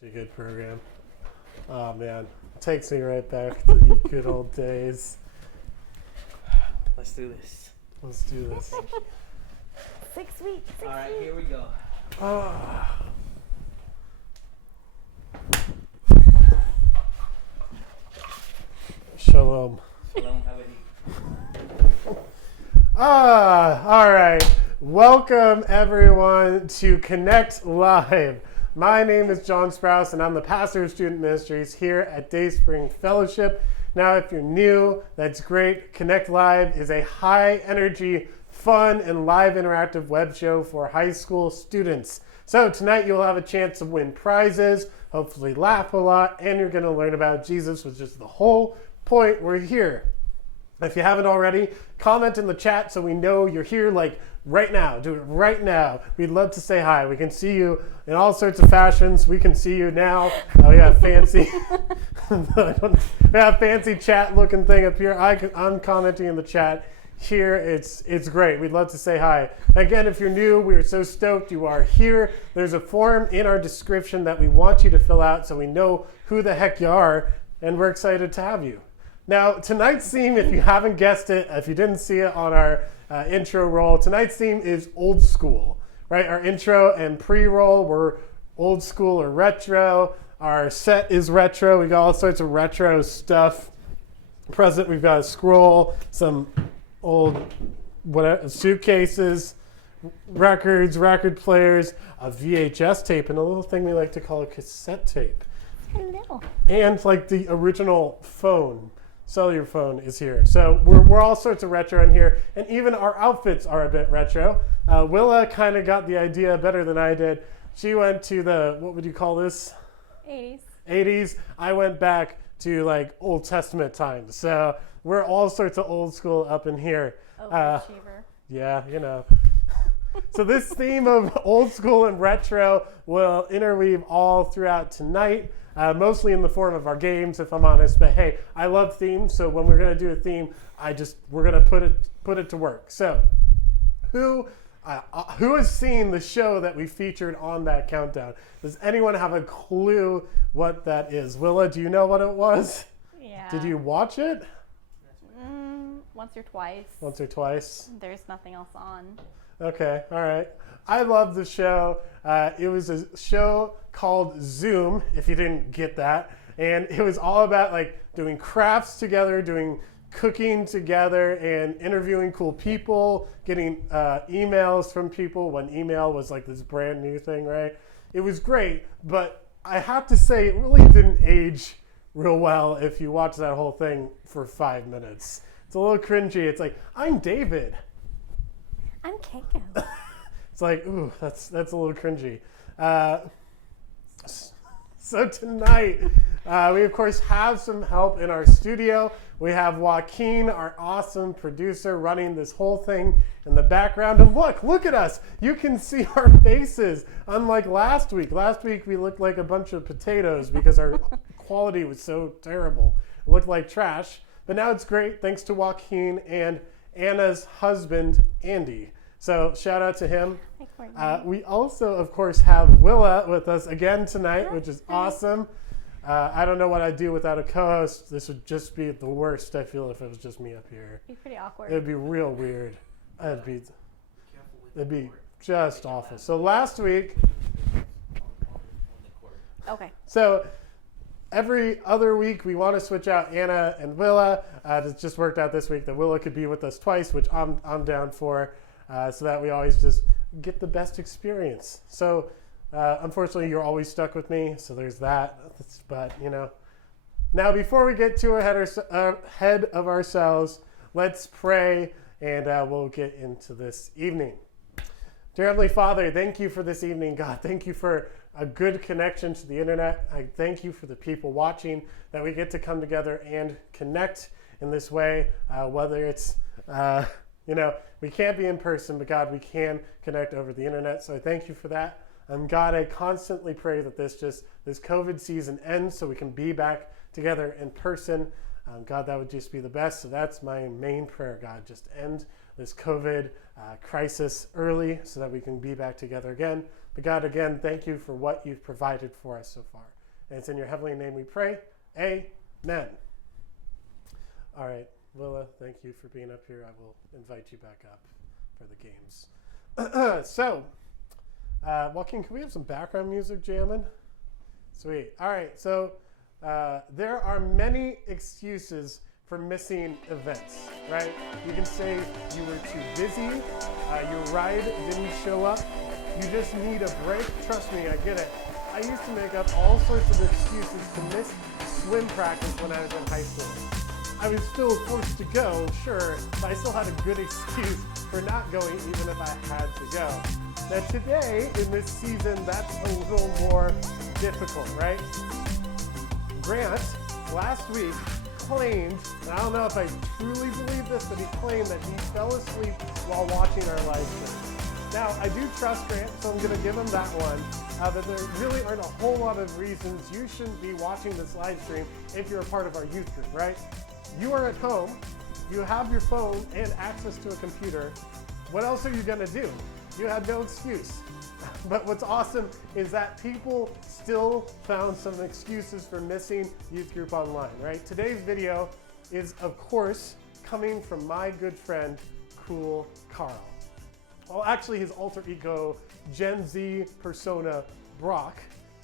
A good program. Oh man, takes me right back to the good old days. Let's do this. Let's do this. 6 weeks. All right, here we go. Shalom. Shalom, Havadi. All right. Welcome everyone to Connect Live. My name is John Sprouse, and I'm the pastor of student ministries here at Dayspring Fellowship. Now, if you're new, that's great. Connect Live is a high-energy, fun, and live interactive web show for high school students. So tonight you'll have a chance to win prizes, hopefully laugh a lot, and you're going to learn about Jesus, which is the whole point we're here. If you haven't already, comment in the chat so we know you're here like right now. Do it right now. We'd love to say hi. We can see you in all sorts of fashions. We can see you now. We have fancy, we have fancy chat looking thing up here. I'm commenting in the chat here. It's great. We'd love to say hi. Again, if you're new, we're so stoked you are here. There's a form in our description that we want you to fill out so we know who the heck you are, and we're excited to have you. Now, tonight's theme, if you haven't guessed it, if you didn't see it on our intro roll, tonight's theme is old school, right? Our intro and pre-roll were old school or retro. Our set is retro. We got all sorts of retro stuff. Present, we've got a scroll, some old suitcases, records, record players, a VHS tape, and a little thing we like to call a cassette tape. Hello. And like the original phone. Cellular phone is here. So we're all sorts of retro in here, and even our outfits are a bit retro. Willa kind of got the idea better than I did. She went to the, what would you call this? 80s. 80s. I went back to like Old Testament times. So we're all sorts of old school up in here. Overachiever. Yeah, you know. So this theme of old school and retro will interweave all throughout tonight. Mostly in the form of our games, if I'm honest. But hey, I love themes, so when we're going to do a theme, we're going to put it to work. So, who has seen the show that we featured on that countdown? Does anyone have a clue what that is? Willa, do you know what it was? Yeah. Did you watch it? Once or twice. Once or twice. There's nothing else on. Okay, all right. I love the show. It was a show called Zoom, if you didn't get that. And it was all about like doing crafts together, doing cooking together, and interviewing cool people, getting emails from people when email was like this brand new thing, right? It was great, but I have to say it really didn't age real well if you watch that whole thing for 5 minutes. It's a little cringy. It's like, I'm David. I'm Keiko. It's like, ooh, that's a little cringy. So tonight, we of course have some help in our studio. We have Joaquin, our awesome producer, running this whole thing in the background. And look at us. You can see our faces. Unlike last week. Last week we looked like a bunch of potatoes because our quality was so terrible. It looked like trash. But now it's great thanks to Joaquin and Anna's husband, Andy. So shout out to him. We also, of course, have Willa with us again tonight, which is awesome. I don't know what I'd do without a co-host. This would just be the worst, I feel, if it was just me up here. It'd be pretty awkward. It'd be real weird. It'd be just awful. So last week... Okay. So every other week, we want to switch out Anna and Willa. It just worked out this week that Willa could be with us twice, which I'm down for. So that we always just get the best experience. So unfortunately, you're always stuck with me, so there's that. But, you know. Now, before we get too ahead of ourselves, let's pray, and we'll get into this evening. Dear Heavenly Father, thank you for this evening, God. Thank you for a good connection to the internet. I thank you for the people watching, that we get to come together and connect in this way, whether it's... we can't be in person, but God, we can connect over the internet. So I thank you for that. God, I constantly pray that this COVID season ends so we can be back together in person. God, that would just be the best. So that's my main prayer, God. Just end this COVID crisis early so that we can be back together again. But God, again, thank you for what you've provided for us so far. And it's in your heavenly name we pray. Amen. All right, Willa, thank you for being up here. I will invite you back up for the games. So, Joaquin, can we have some background music jamming? Sweet. All right, so there are many excuses for missing events, right? You can say you were too busy, your ride didn't show up, you just need a break. Trust me, I get it. I used to make up all sorts of excuses to miss swim practice when I was in high school. I was still forced to go, sure, but I still had a good excuse for not going even if I had to go. Now today, in this season, that's a little more difficult, right? Grant, last week, claimed, and I don't know if I truly believe this, but he claimed that he fell asleep while watching our live stream. Now, I do trust Grant, so I'm going to give him that one, but there really aren't a whole lot of reasons you shouldn't be watching this live stream if you're a part of our youth group, right? You are at home, you have your phone and access to a computer. What else are you going to do? You have no excuse. But what's awesome is that people still found some excuses for missing youth group online, right? Today's video is, of course, coming from my good friend, Cool Carl. Well, actually his alter ego, Gen Z persona, Brock.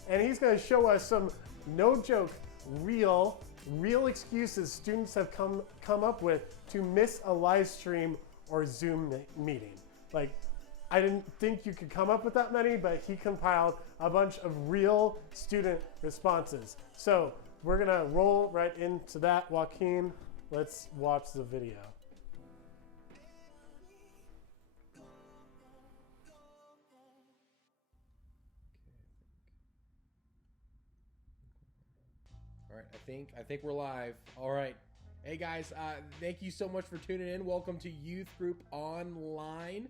And he's gonna show us some, no joke, real excuses students have come up with to miss a live stream or Zoom meeting. Like, I didn't think you could come up with that many, but he compiled a bunch of real student responses. So we're gonna roll right into that. Joaquin, let's watch the video. All right, I think we're live. All right. Hey guys, thank you so much for tuning in. Welcome to Youth Group Online.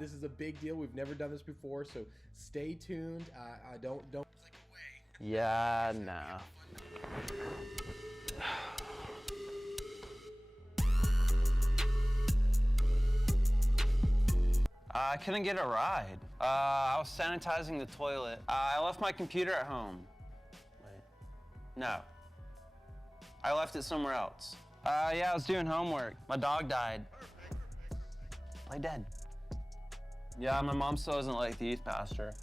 This is a big deal. We've never done this before, so stay tuned. Don't click away. Yeah, no. I couldn't get a ride. I was sanitizing the toilet. I left my computer at home. Wait. No. I left it somewhere else. Yeah, I was doing homework. My dog died. Play dead. Yeah, my mom still isn't like the youth pastor.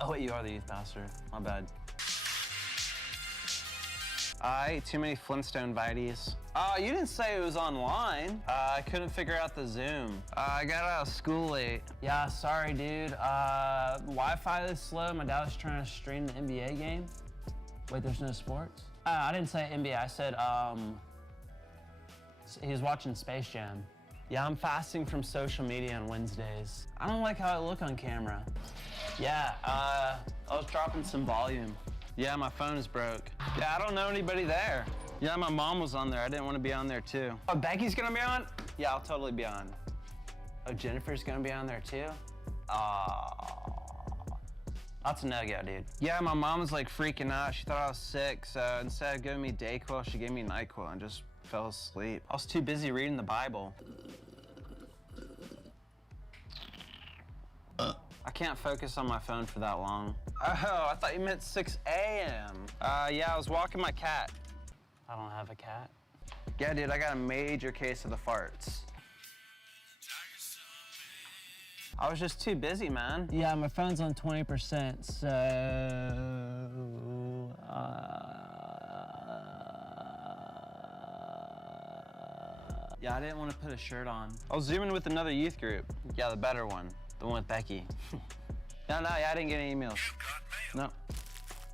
Oh wait, you are the youth pastor. My bad. I ate too many Flintstone Vites. You didn't say it was online. I couldn't figure out the Zoom. I got out of school late. Yeah, sorry, dude. Wi-Fi is slow. My dad was trying to stream the NBA game. Wait, there's no sports? I didn't say NBA. I said, he was watching Space Jam. Yeah, I'm fasting from social media on Wednesdays. I don't like how I look on camera. Yeah, I was dropping some volume. Yeah, my phone is broke. Yeah, I don't know anybody there. Yeah, my mom was on there. I didn't want to be on there too. Oh, Becky's gonna be on? Yeah, I'll totally be on. Oh, Jennifer's gonna be on there too? That's a no-go, dude. Yeah, my mom was like freaking out. She thought I was sick, so instead of giving me Dayquil, she gave me NyQuil and just fell asleep. I was too busy reading the Bible. I can't focus on my phone for that long. Oh, I thought you meant 6 a.m. Yeah, I was walking my cat. I don't have a cat. Yeah, dude, I got a major case of the farts. I was just too busy, man. Yeah, my phone's on 20%, so... Yeah, I didn't want to put a shirt on. I was zooming with another youth group. Yeah, the better one. The one with Becky. No, yeah, I didn't get any emails. No.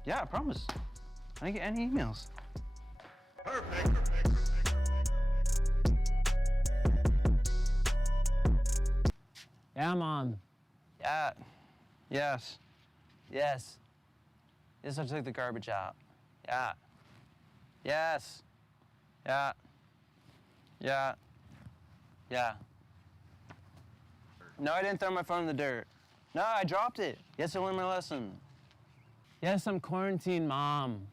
Yeah, I promise. I didn't get any emails. Perfect. Yeah, Mom. Yeah. Yes. Yes. Yes, I took the garbage out. Yeah. Yes. Yeah. Yeah. Yeah. No, I didn't throw my phone in the dirt. No, I dropped it. Yes, I learned my lesson. Yes, I'm quarantined, Mom.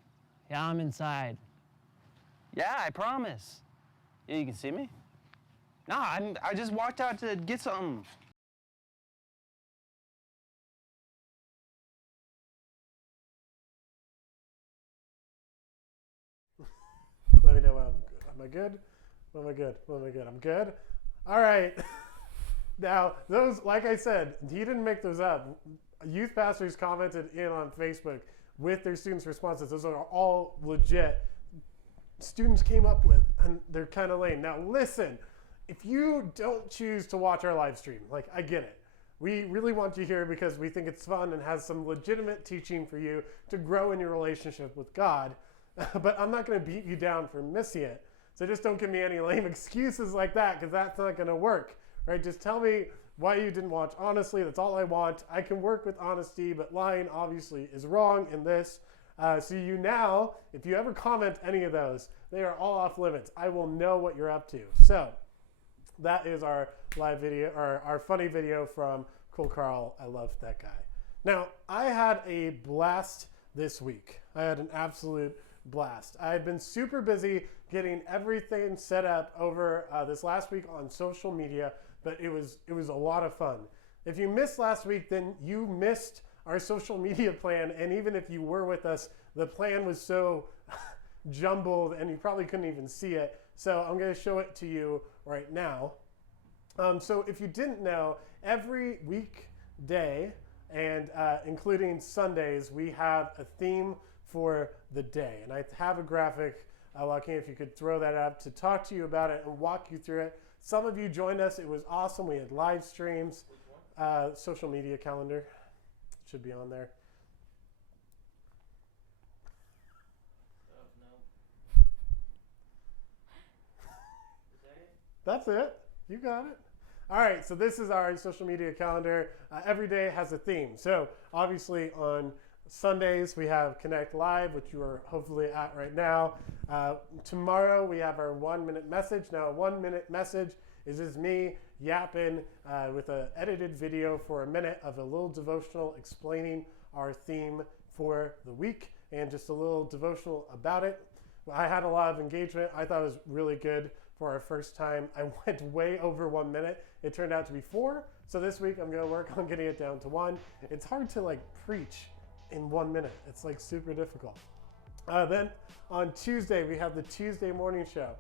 Yeah, I'm inside. Yeah, I promise. Yeah, you can see me? Nah, I just walked out to get something. Let me know. Am I good? Am I good? Am I good? I'm good. All right. Now, those, like I said, he didn't make those up. Youth pastors commented in on Facebook with their students' responses. Those are all legit. Students came up with, and they're kind of lame. Now, listen, if you don't choose to watch our live stream, like, I get it. We really want you here because we think it's fun and has some legitimate teaching for you to grow in your relationship with God. But I'm not going to beat you down for missing it. So just don't give me any lame excuses like that, because that's not going to work, right? Just tell me why you didn't watch. Honestly, that's all I want. I can work with honesty, but lying obviously is wrong in this. So you now, if you ever comment any of those, they are all off limits. I will know what you're up to. So that is our live video, or our funny video from Cool Carl. I love that guy. Now, I had a blast this week. I had an absolute blast. I had been super busy getting everything set up over this last week on social media, but it was a lot of fun. If you missed last week, then you missed our social media plan, and even if you were with us, the plan was so jumbled and you probably couldn't even see it. So I'm going to show it to you right now. So if you didn't know, every weekday and including Sundays, we have a theme for the day. And I have a graphic, Joaquin, if you could throw that up to talk to you about it and walk you through it. Some of you joined us. It was awesome. We had live streams. Social media calendar should be on there. No. Is that it? That's it. You got it. All right, so this is our social media calendar. Every day has a theme. So obviously on Sundays we have Connect Live, which you are hopefully at right now. Tomorrow we have our 1 minute message. Now a 1 minute message is just me yapping with an edited video for a minute of a little devotional explaining our theme for the week and just a little devotional about it. I had a lot of engagement. I thought it was really good for our first time. I went way over 1 minute. It turned out to be 4. So this week I'm going to work on getting it down to 1. It's hard to like preach in 1 minute. It's like super difficult. Then on Tuesday, we have the Tuesday morning show.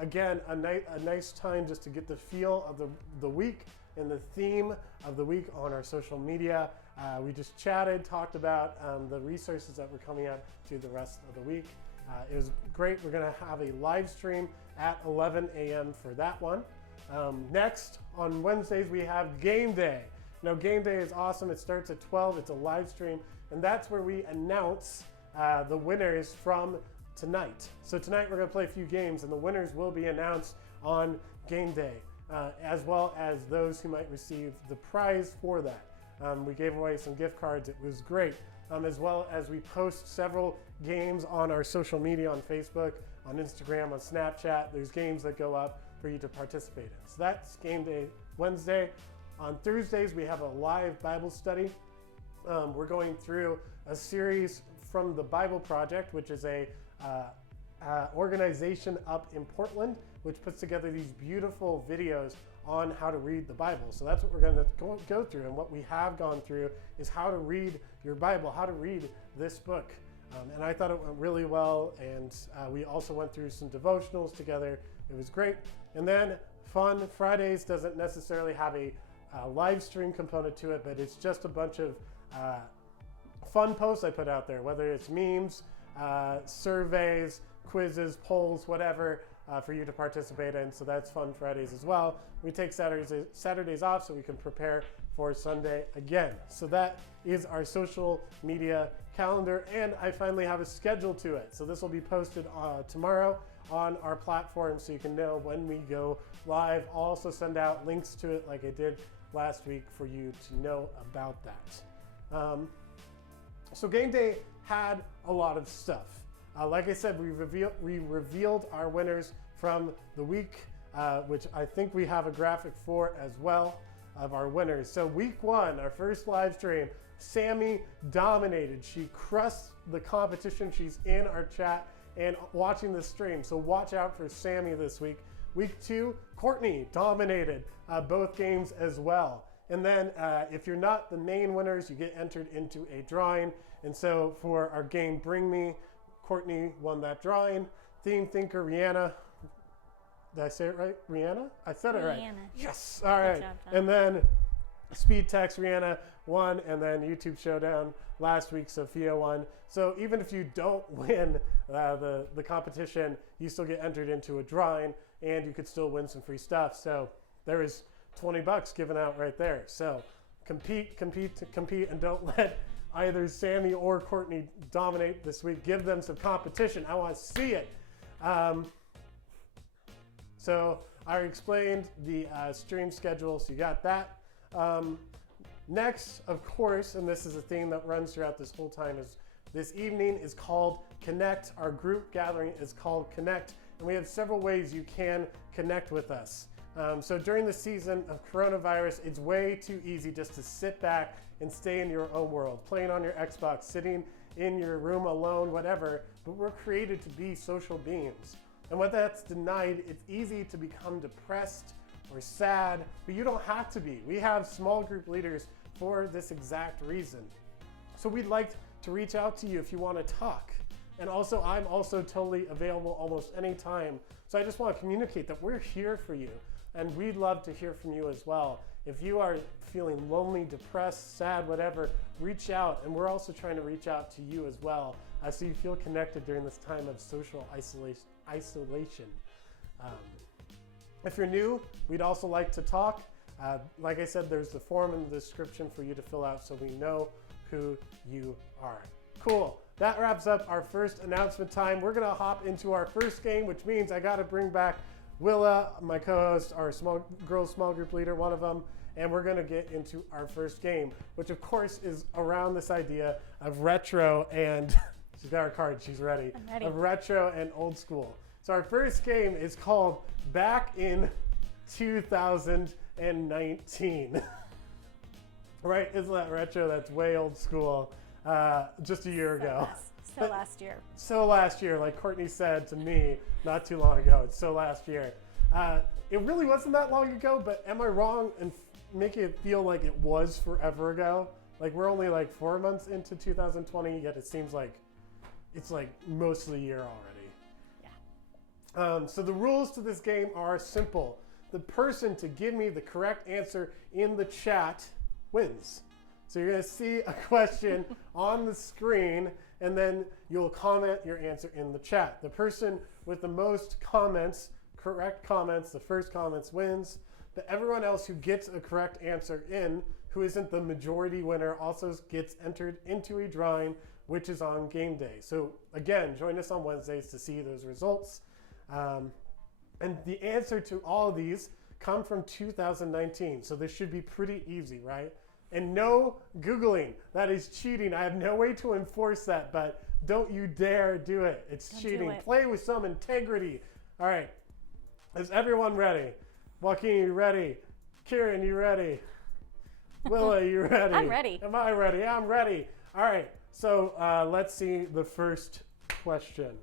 Again, a nice time just to get the feel of the week and the theme of the week on our social media. We just chatted, talked about the resources that were coming up through the rest of the week. It was great. We're going to have a live stream at 11 a.m. for that one. Next, on Wednesdays, we have Game Day. Now, Game Day is awesome. It starts at 12. It's a live stream, and that's where we announce the winners from tonight. So tonight we're going to play a few games, and the winners will be announced on Game Day, as well as those who might receive the prize for that. We gave away some gift cards. It was great. As well as we post several games on our social media, on Facebook, on Instagram, on Snapchat. There's games that go up for you to participate in. So that's Game Day Wednesday. On Thursdays, we have a live Bible study. We're going through a series from the Bible Project, which is a organization up in Portland, which puts together these beautiful videos on how to read the Bible. So that's what we're going to go through. And what we have gone through is how to read your Bible, how to read this book. And I thought it went really well. And we also went through some devotionals together. It was great. And then Fun Fridays doesn't necessarily have a live stream component to it, but it's just a bunch of fun posts I put out there, whether it's memes, surveys, quizzes, polls, whatever, for you to participate in. So that's Fun Fridays as well. We take Saturdays off so we can prepare for Sunday again. So that is our social media calendar, and I finally have a schedule to it. So this will be posted tomorrow on our platform so you can know when we go live. I'll also send out links to it like I did last week for you to know about that. So Game Day had a lot of stuff. Like I said, we revealed our winners from the week, which I think we have a graphic for as well of our winners. So week 1, our first live stream, Sammy dominated. She crushed the competition. She's in our chat and watching the stream. So watch out for Sammy this week. Week 2, Courtney dominated both games as well. And then if you're not the main winners, you get entered into a drawing. And so for our game Bring Me, Courtney won that drawing. Theme Thinker Rihanna. Did I say it right? Rihanna? I said it right. Rihanna. Yes. All right. job, Tom. And then Speed Text Rihanna won. And then YouTube Showdown last week, Sophia won. So even if you don't win the competition, you still get entered into a drawing and you could still win some free stuff. So there is $20 given out right there. So compete, and don't let either Sammy or Courtney dominate this week. Give them some competition. I want to see it. So I explained the stream schedule, so you got that. Next, of course, and this is a theme that runs throughout this whole time, is this evening is called Connect. Our group gathering is called Connect, and we have several ways you can connect with us. So during the season of coronavirus, it's way too easy just to sit back and stay in your own world, playing on your Xbox, sitting in your room alone, whatever, but we're created to be social beings. And when that's denied, it's easy to become depressed or sad, but you don't have to be. We have small group leaders for this exact reason. So we'd like to reach out to you if you want to talk. And also, I'm also totally available almost any time. So I just want to communicate that we're here for you. And we'd love to hear from you as well. If you are feeling lonely, depressed, sad, whatever, reach out. And we're also trying to reach out to you as well, so you feel connected during this time of social isolation. If you're new, we'd also like to talk. Like I said, there's the form in the description for you to fill out so we know who you are. Cool. That wraps up our first announcement time. We're going to hop into our first game, which means I got to bring back Willa, my co-host, our girls small group leader, one of them, and we're going to get into our first game, which of course is around this idea of retro and she's got her card, she's ready. I'm ready. Of retro and old school. So our first game is called Back in 2019. Right? Isn't that retro? That's way old school. Just a year ago. So last year. So last year, like Courtney said to me not too long ago, it's so last year. It really wasn't that long ago, but am I wrong in making it feel like it was forever ago? Like we're only like 4 months into 2020, yet it seems like it's like most of the year already. Yeah. So the rules to this game are simple. The person to give me the correct answer in the chat wins. So you're going to see a question on the screen, and then you'll comment your answer in the chat. The person with the most comments, correct comments, the first comments wins. But everyone else who gets a correct answer in, who isn't the majority winner, also gets entered into a drawing, which is on game day. So again, join us on Wednesdays to see those results. And the answer to all of these come from 2019. So this should be pretty easy, right? And no Googling. That is cheating. I have no way to enforce that, but don't you dare do it. It's cheating. Play with some integrity. All right. Is everyone ready? Joaquin, you ready? Kieran, you ready? Willa, you ready? I'm ready. Am I ready? I'm ready. All right. So let's see the first question.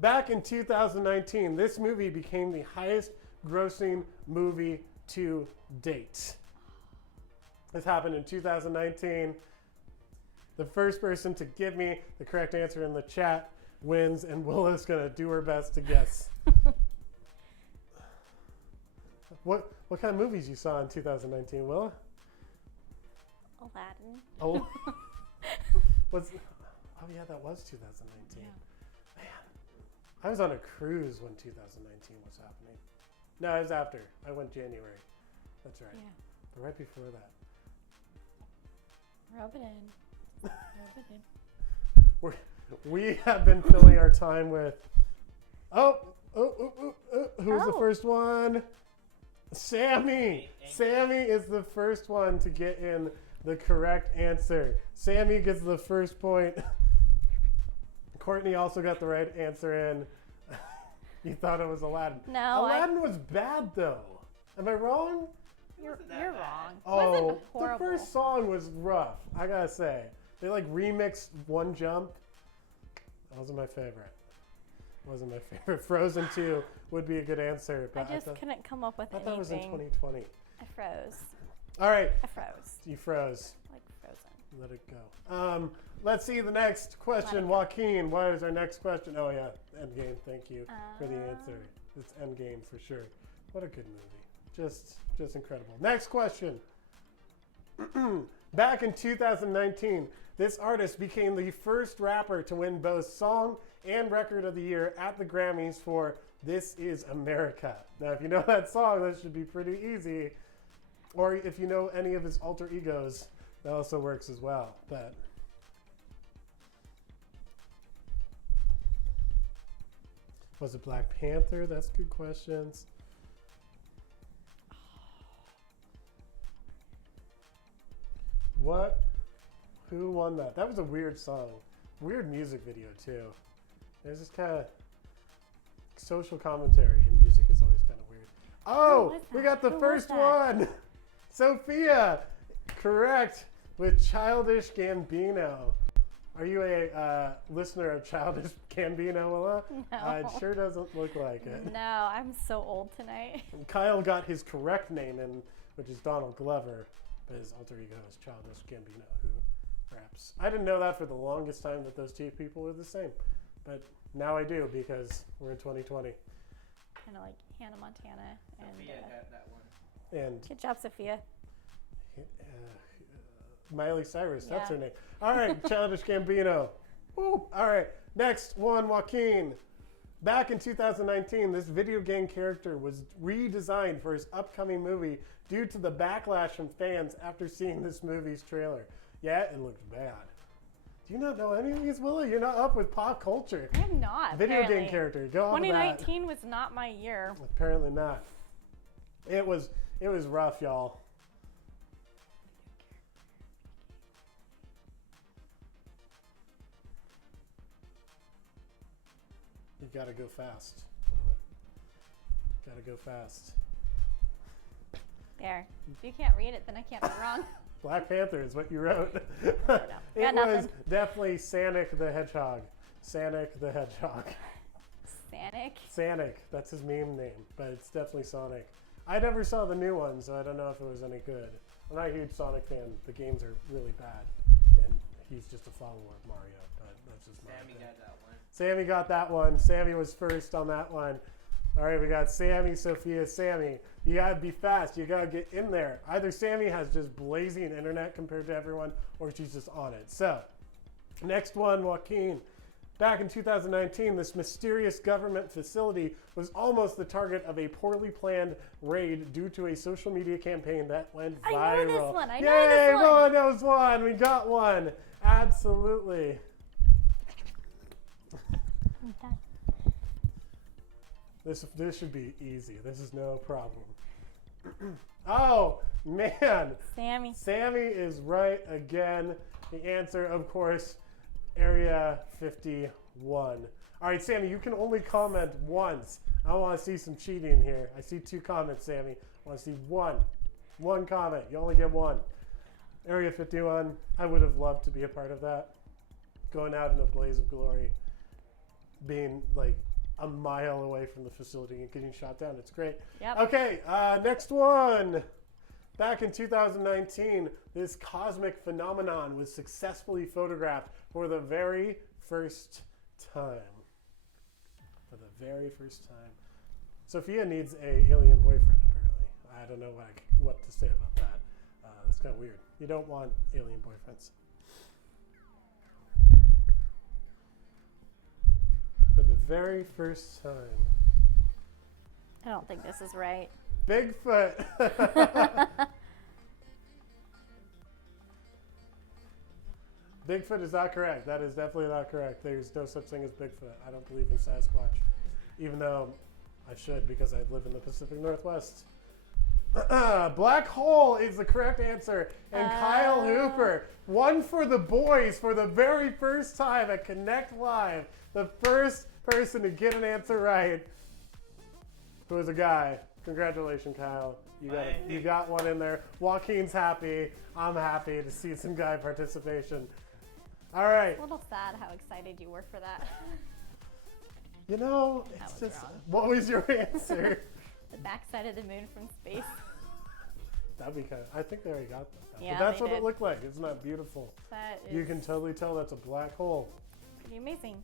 Back in 2019, this movie became the highest grossing movie to date. This happened in 2019. The first person to give me the correct answer in the chat wins, and Willa's going to do her best to guess. What kind of movies you saw in 2019, Willa? Aladdin. Oh, yeah, that was 2019. Yeah. Man, I was on a cruise when 2019 was happening. No, it was after. I went January. That's right. Yeah. But right before that. Rub it in. Rub it in. We have been filling our time with. Who was the first one? Sammy. Sammy is the first one to get in the correct answer. Sammy gets the first point. Courtney also got the right answer in. You thought it was Aladdin. No, Aladdin was bad though. Am I wrong? You're wrong. It Oh, wasn't the horrible. first song was rough. I gotta say, they like remixed One Jump. That wasn't my favorite. Wasn't my favorite. Frozen 2 would be a good answer, I but just couldn't come up with I thought that was in anything. 2020. I froze. All right, I froze. you froze. Like frozen. Let it go. Let's see the next question. Let it go. Joaquin, what is our next question? Oh yeah, Endgame. Thank you for the answer. It's Endgame for sure. What a good movie. Just incredible. Next question. Back in 2019, this artist became the first rapper to win both Song and Record of the Year at the Grammys for This Is America. Now, if you know that song, that should be pretty easy. Or if you know any of his alter egos, that also works as well. But was it Black Panther? That's good questions. What? Who won that? That was a weird song. Weird music video, too. There's this kind of social commentary in music is always kind of weird. Oh, was we that? got the Who was first that? one. Sophia, correct, with Childish Gambino. Are you a listener of Childish Gambino, Willa? No. It sure doesn't look like it. No, I'm so old tonight. And Kyle got his correct name in, which is Donald Glover, but his alter ego is Childish Gambino, who raps. I didn't know that for the longest time that those two people were the same, but now I do because we're in 2020. Kind of like Hannah Montana. And, Sophia had that one. And good job, Sophia. Miley Cyrus, that's Yeah. her name. All right, Childish Gambino. Woo. All right, next one, Joaquin. Back in 2019, this video game character was redesigned for his upcoming movie due to the backlash from fans after seeing this movie's trailer. Yeah, it looked bad. Do you not know any of these, Willa? You're not up with pop culture. I am not. Video apparently. game character, go on with that. 2019 was not my year. Apparently not. It was rough, y'all. You gotta go fast. Gotta go fast. There. If you can't read it, then I can't be wrong. Black Panther is what you wrote. Got It was nothing. definitely Sonic the Hedgehog. Sonic the Hedgehog. Sanic. Sonic, that's his meme name, but it's definitely Sonic. I never saw the new one, so I don't know if it was any good. I'm not a huge Sonic fan. The games are really bad, and he's just a follower of Mario, but that's just my Sammy opinion. got that one. Sammy got that one. Sammy was first on that one. All right, we got Sammy, Sophia, Sammy. You gotta be fast. You gotta get in there. Either Sammy has just blazing internet compared to everyone, or she's just on it. So, next one, Joaquin. Back in 2019, this mysterious government facility was almost the target of a poorly planned raid due to a social media campaign that went viral. I know this one. I know Yay, this one. Willa knows one. We got one. Absolutely. This should be easy. This is no problem. Oh, man. Sammy. Sammy is right again. The answer, of course, Area 51. All right, Sammy, you can only comment once. I want to see some cheating here. I see 2 comments, Sammy. I want to see one comment. You only get one. Area 51, I would have loved to be a part of that. Going out in a blaze of glory. Being like a mile away from the facility and getting shot down. It's great. Yep. Okay, next one. Back in 2019, this cosmic phenomenon was successfully photographed for the very first time. For the very first time. Sophia needs a alien boyfriend, apparently. I don't know what to say about that. That's kind of weird. You don't want alien boyfriends. For the very first time. I don't think this is right. Bigfoot. Bigfoot is not correct. That is definitely not correct. There's no such thing as Bigfoot. I don't believe in Sasquatch. Even though I should because I live in the Pacific Northwest. Black hole is the correct answer. And Kyle Hooper, one for the boys for the very first time at Connect Live. The first person to get an answer right who was a guy. Congratulations, Kyle. You got one in there. Joaquin's happy. I'm happy to see some guy participation. All right. A little sad how excited you were for that. You know, That it's was just. wrong. What was your answer? The backside of the moon from space. That'd be kind of. I think they already got that. Yeah, but that's they what it did. looked like. Isn't that beautiful? That is You can totally tell that's a black hole. pretty amazing.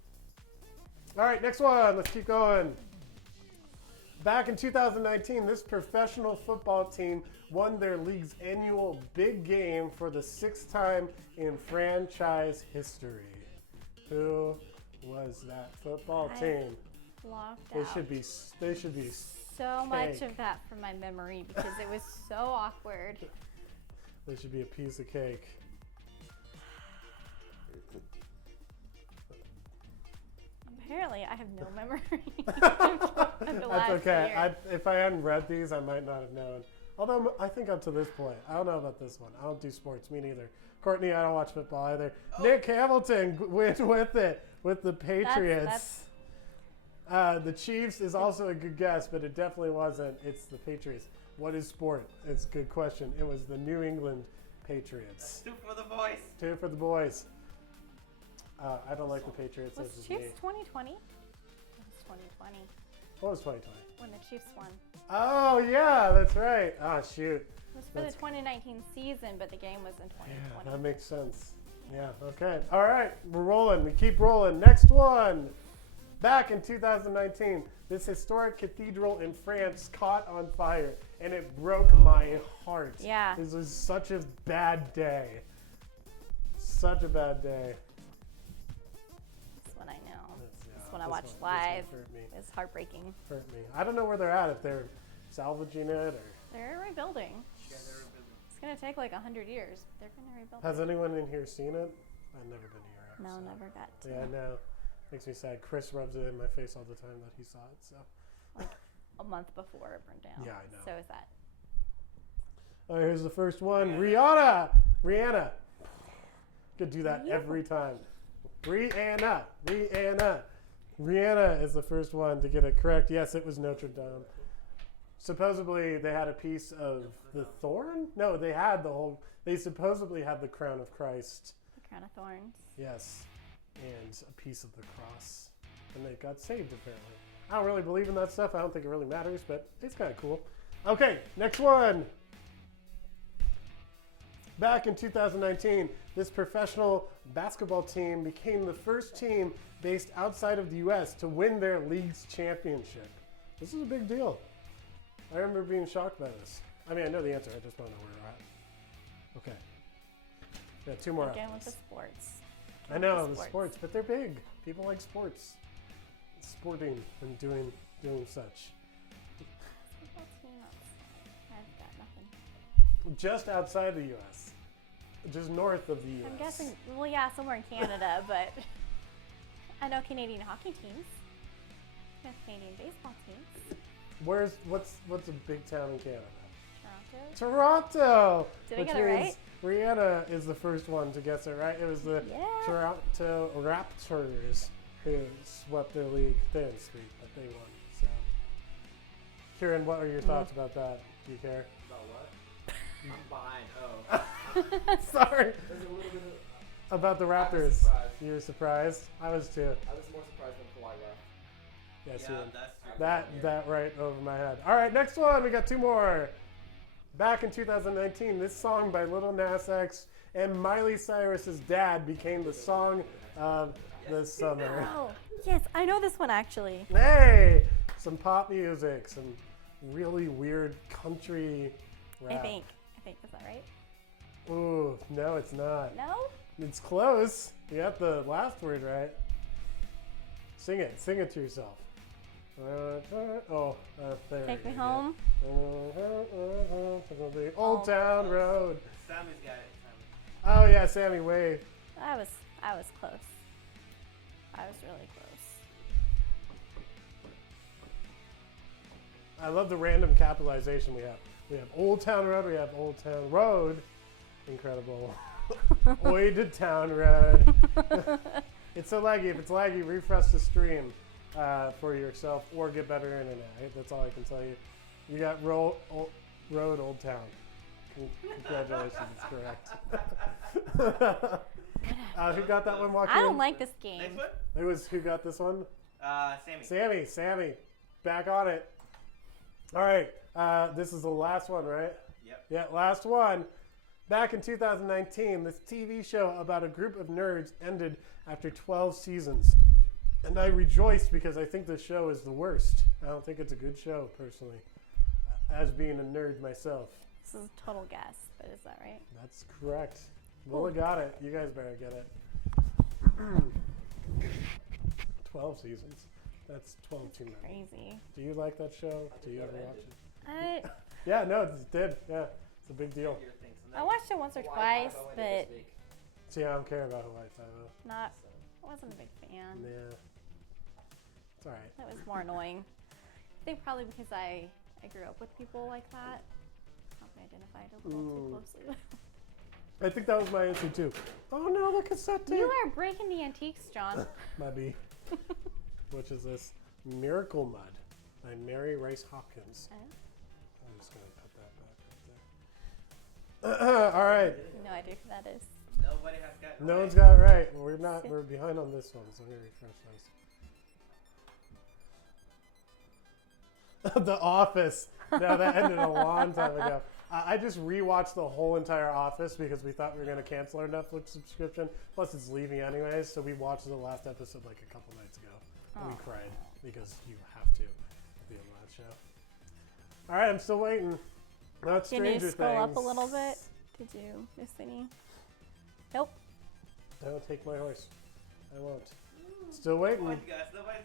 All right, next one. Let's keep going. Back in 2019, this professional football team won their league's annual big game for the 6th time in franchise history. Who was that football I team? Locked They out. should be. They should be. So much cake. of that from my memory because it was so awkward. They should be a piece of cake. Apparently, I have no memory. of the That's last okay. year. If I hadn't read these, I might not have known. Although I think up to this point, I don't know about this one. I don't do sports. Me neither. Courtney, I don't watch football either. Nick Hamilton went with it with the Patriots. The Chiefs is also a good guess, but it definitely wasn't. It's the Patriots. What is sport? It's a good question. It was the New England Patriots. 2 for the boys. 2 for the boys. I don't like the Patriots. Was This is me. Chiefs 2020? It was 2020 What was 2020? when the Chiefs won. Oh, yeah, that's right. Oh, shoot. It was for That's- the 2019 season, but the game was in Yeah, 2020. that makes sense. Yeah, okay. All right, we're rolling. We keep rolling. Next one. Back in 2019, this historic cathedral in France caught on fire, and it broke my heart. Yeah. This was such a bad day. Such a bad day. This one I know. Yeah, This one I this watched this live. hurt me. It's heartbreaking. Hurt me. I don't know where they're at, if they're salvaging it or... They're rebuilding. Yeah, they're rebuilding. It's gonna take like 100 years. They're gonna rebuild. Has it. anyone in here seen it? I've never been to Europe. No, so. never got to. Yeah, I know. Makes me sad. Chris rubs it in my face all the time that he saw it. So, A month before it burned down. Yeah, I know. So is that. all right, here's the first one. Rihanna. Could do that every time. Rihanna. Rihanna is the first one to get it correct. Yes, it was Notre Dame. Supposedly, they had a piece of the thorn. No, they had the whole. They supposedly had the crown of Christ. The crown of thorns. Yes, and a piece of the cross, and they got saved apparently. I don't really believe in that stuff. I don't think it really matters, but it's kind of cool. Okay, next one. Back in 2019, this professional basketball team became the first team based outside of the U.S. to win their league's championship. This is a big deal. I remember being shocked by this. I mean, I know the answer. I just don't know where we're at. Okay. Yeah, 2 more Again with options. the sports. I know the sports, but they're big. People like sports, sporting and doing such. Basketball team outside. I've got nothing. Just outside the U.S., just north of the U.S. I'm guessing. Well, yeah, somewhere in Canada, but I know Canadian hockey teams. I know Canadian baseball teams. What's a big town in Canada? Toronto. Toronto. Did I which get it means Rihanna is the first one to guess it right. It was the Yeah. Toronto Raptors who swept their league. They didn't sweep, but they won. So, Kieran, what are your thoughts about that? Do you care? About what? I'm behind. Oh. Sorry. There's a little bit of. About the Raptors. surprised. You were surprised? I was too. I was more surprised when Kawhi left. Yes, Yeah, you were. that's true. That right over my head. All right, next one. We got 2 more. Back in 2019, this song by Lil Nas X and Miley Cyrus's dad became the song of the summer. Oh, yes, I know this one actually. Hey, some pop music, some really weird country rap. I think. Is that right? Ooh, no, it's not. No? It's close. You got the last word right. Sing it to yourself. There Take you me go. home. Old Town Road. Sammy's got it. Oh yeah, Sammy Wave. I was close. I was really close. I love the random capitalization we have. We have Old Town Road. We have Old Town Road. Incredible. Oi to Town Road. It's so laggy. If it's laggy, refresh the stream for yourself or get better internet. That's all I can tell you. You got Road Old Town. Congratulations, it's correct. Who got that one, Joaquin? I don't like this game. Next one? It was who got this one? Sammy. Sammy, back on it. All right, this is the last one, right? Yep. Yeah, last one. Back in 2019, this TV show about a group of nerds ended after 12 seasons. And I rejoiced because I think this show is the worst. I don't think it's a good show, personally, as being a nerd myself. This is a total guess, but is that right? That's correct. Willa got it. You guys better get it. 12 seasons. That's 12 too many. Crazy. Do you like that show? Do you ever watch it? Yeah, no, it did. Yeah, it's a big deal. I watched it once or twice, but See, I don't care about Hawaii Five-O. not. I wasn't a big fan. Yeah. It's alright. That was more annoying. I think probably because I grew up with people like that. Probably identified a little too closely with. I think that was my answer too. Oh no, the cassette tape. You are breaking the antiques, John. Might be. Which is this Miracle Mud by Mary Rice Hopkins. Oh. I'm just going to put that back right there. All right. No idea who that is. Nobody has got. No one's got it right. Well, we're behind on this one, so I'm going to refresh those. The Office. No, that ended a long time ago. I just rewatched the whole entire Office because we thought we were going to cancel our Netflix subscription. Plus, it's leaving anyways, so we watched the last episode like a couple nights ago. And we cried because you have to at the end of that show. All right, I'm still waiting. Not Can Stranger you scroll up a Things. little bit? Did you miss any? Nope. Don't take my horse. I won't. Still waiting. Nobody's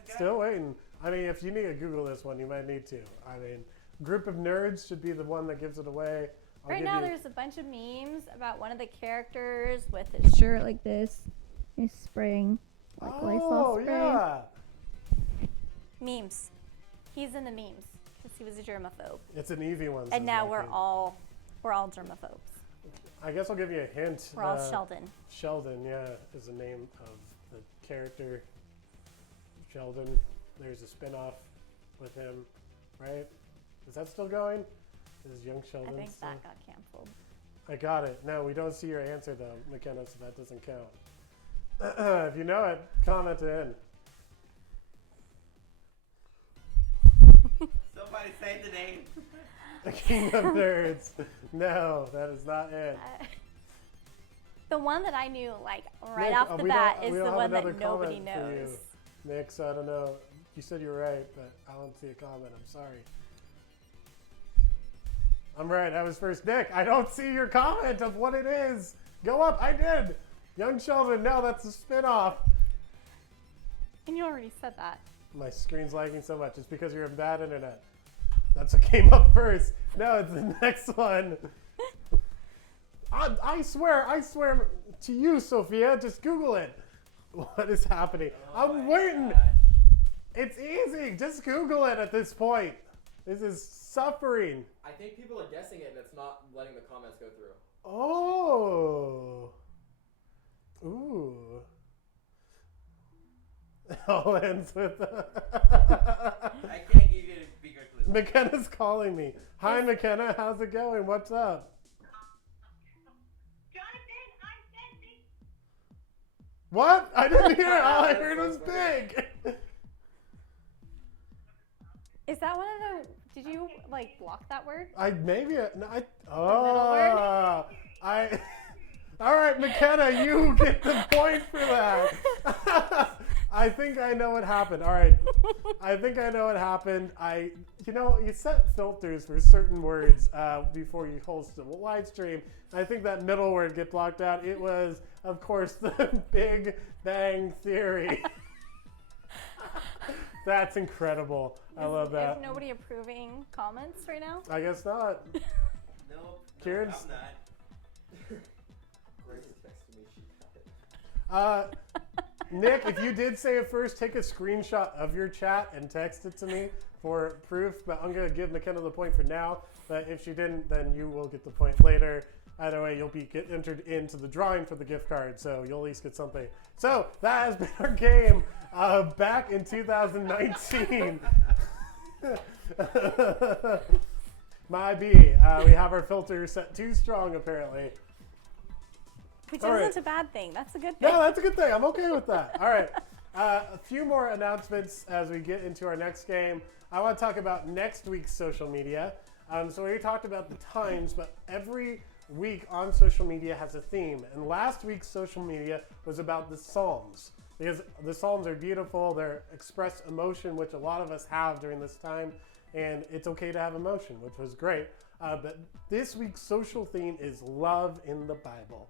got. Still waiting. I mean, if you need to Google this one, you might need to. I mean, Group of Nerds should be the one that gives it away. Right now, there's a bunch of memes about one of the characters with his shirt like this. He's spraying like Lysol spray. Yeah. Memes. He's in the memes because he was a germaphobe, It's an easy one. and now we're all germaphobes. I guess I'll give you a hint. We're all Sheldon. Sheldon, yeah, is the name of the character. Sheldon. There's a spin-off with him, right? Is that still going? Is Young Sheldon I think still? that got canceled. I got it. No, we don't see your answer though, McKenna, so that doesn't count. If you know it, comment it in. Somebody say the name. King of Nerds. No, that is not it. The one that I knew, like right Nick, off the we bat, don't- is we the don't one have that another nobody comment for you. knows. Nick, so I don't know. You said you were right, but I don't see a comment. I'm sorry. I'm right. I was first. Nick, I don't see your comment of what it is. Go up. I did. Young Sheldon. No, that's a spinoff. And you already said that. My screen's lagging so much. It's because you're in bad internet. That's what came up first. No, it's the next one. I swear to you, Sophia. Just Google it. What is happening? I'm waiting. God. It's easy. Just Google it at this point. This is suffering. I think people are guessing it and it's not letting the comments go through. Oh. Ooh. All ends with. I can't give you a bigger clue. McKenna's calling me. Hi, McKenna. How's it going? What's up? What? I didn't hear it. All I heard was big. Is that one of the? Did you like block that word? I maybe. No, I. middle word? Oh. I. All right, McKenna, you get the point for that. I think I know what happened. All right. I think I know what happened. You set filters for certain words before you host a live stream. I think that middle word get blocked out. It was, of course, the Big Bang Theory. That's incredible. I love that. Is nobody approving comments right now? I guess not. Nope. Kieran's- I'm not. Grace is texting me. She got it. Nick, if you did say it first, take a screenshot of your chat and text it to me for proof. But I'm going to give McKenna the point for now. But if she didn't, then you will get the point later. Either way, you'll be entered into the drawing for the gift card. So you'll at least get something. So that has been our game back in 2019. My B. We have our filter set too strong, apparently. Which All isn't right. a bad thing. That's a good thing. No, that's a good thing. I'm okay with that. All right. A few more announcements as we get into our next game. I want to talk about next week's social media. So we already talked about the times, but every week on social media has a theme. And last week's social media was about the Psalms, because the Psalms are beautiful. They express emotion, which a lot of us have during this time. And it's okay to have emotion, which was great. But this week's social theme is love in the Bible.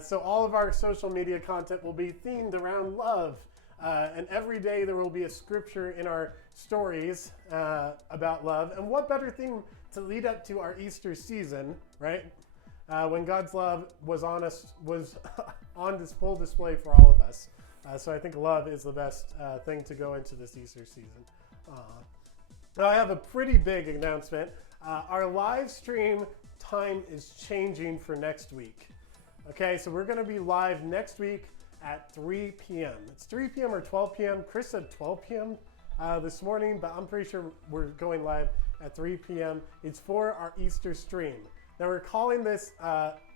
So all of our social media content will be themed around love. And every day there will be a scripture in our stories about love. And what better thing to lead up to our Easter season, right? When God's love was on us, was on this full display for all of us. So I think love is the best thing to go into this Easter season. Now I have a pretty big announcement. Our live stream time is changing for next week. Okay, so we're going to be live next week at 3 p.m. It's 3 p.m. or 12 p.m. Chris said 12 p.m. This morning, but I'm pretty sure we're going live at 3 p.m. It's for our Easter stream. Now we're calling this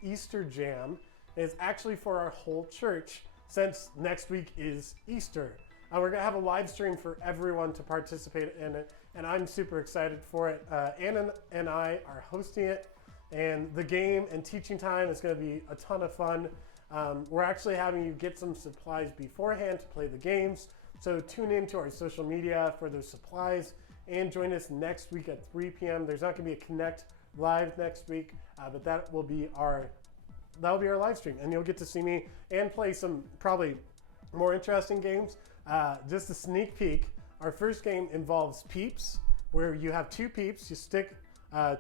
Easter Jam. It's actually for our whole church since next week is Easter. We're going to have a live stream for everyone to participate in it, and I'm super excited for it. Anna and I are hosting it, and the game and teaching time is going to be a ton of fun. We're actually having you get some supplies beforehand to play the games, so tune into our social media for those supplies, and join us next week at 3 p.m. There's not going to be a Connect Live next week, but that will be our live stream, and you'll get to see me and play some probably more interesting games. Just a sneak peek, our first game involves peeps, where you have two peeps, you stick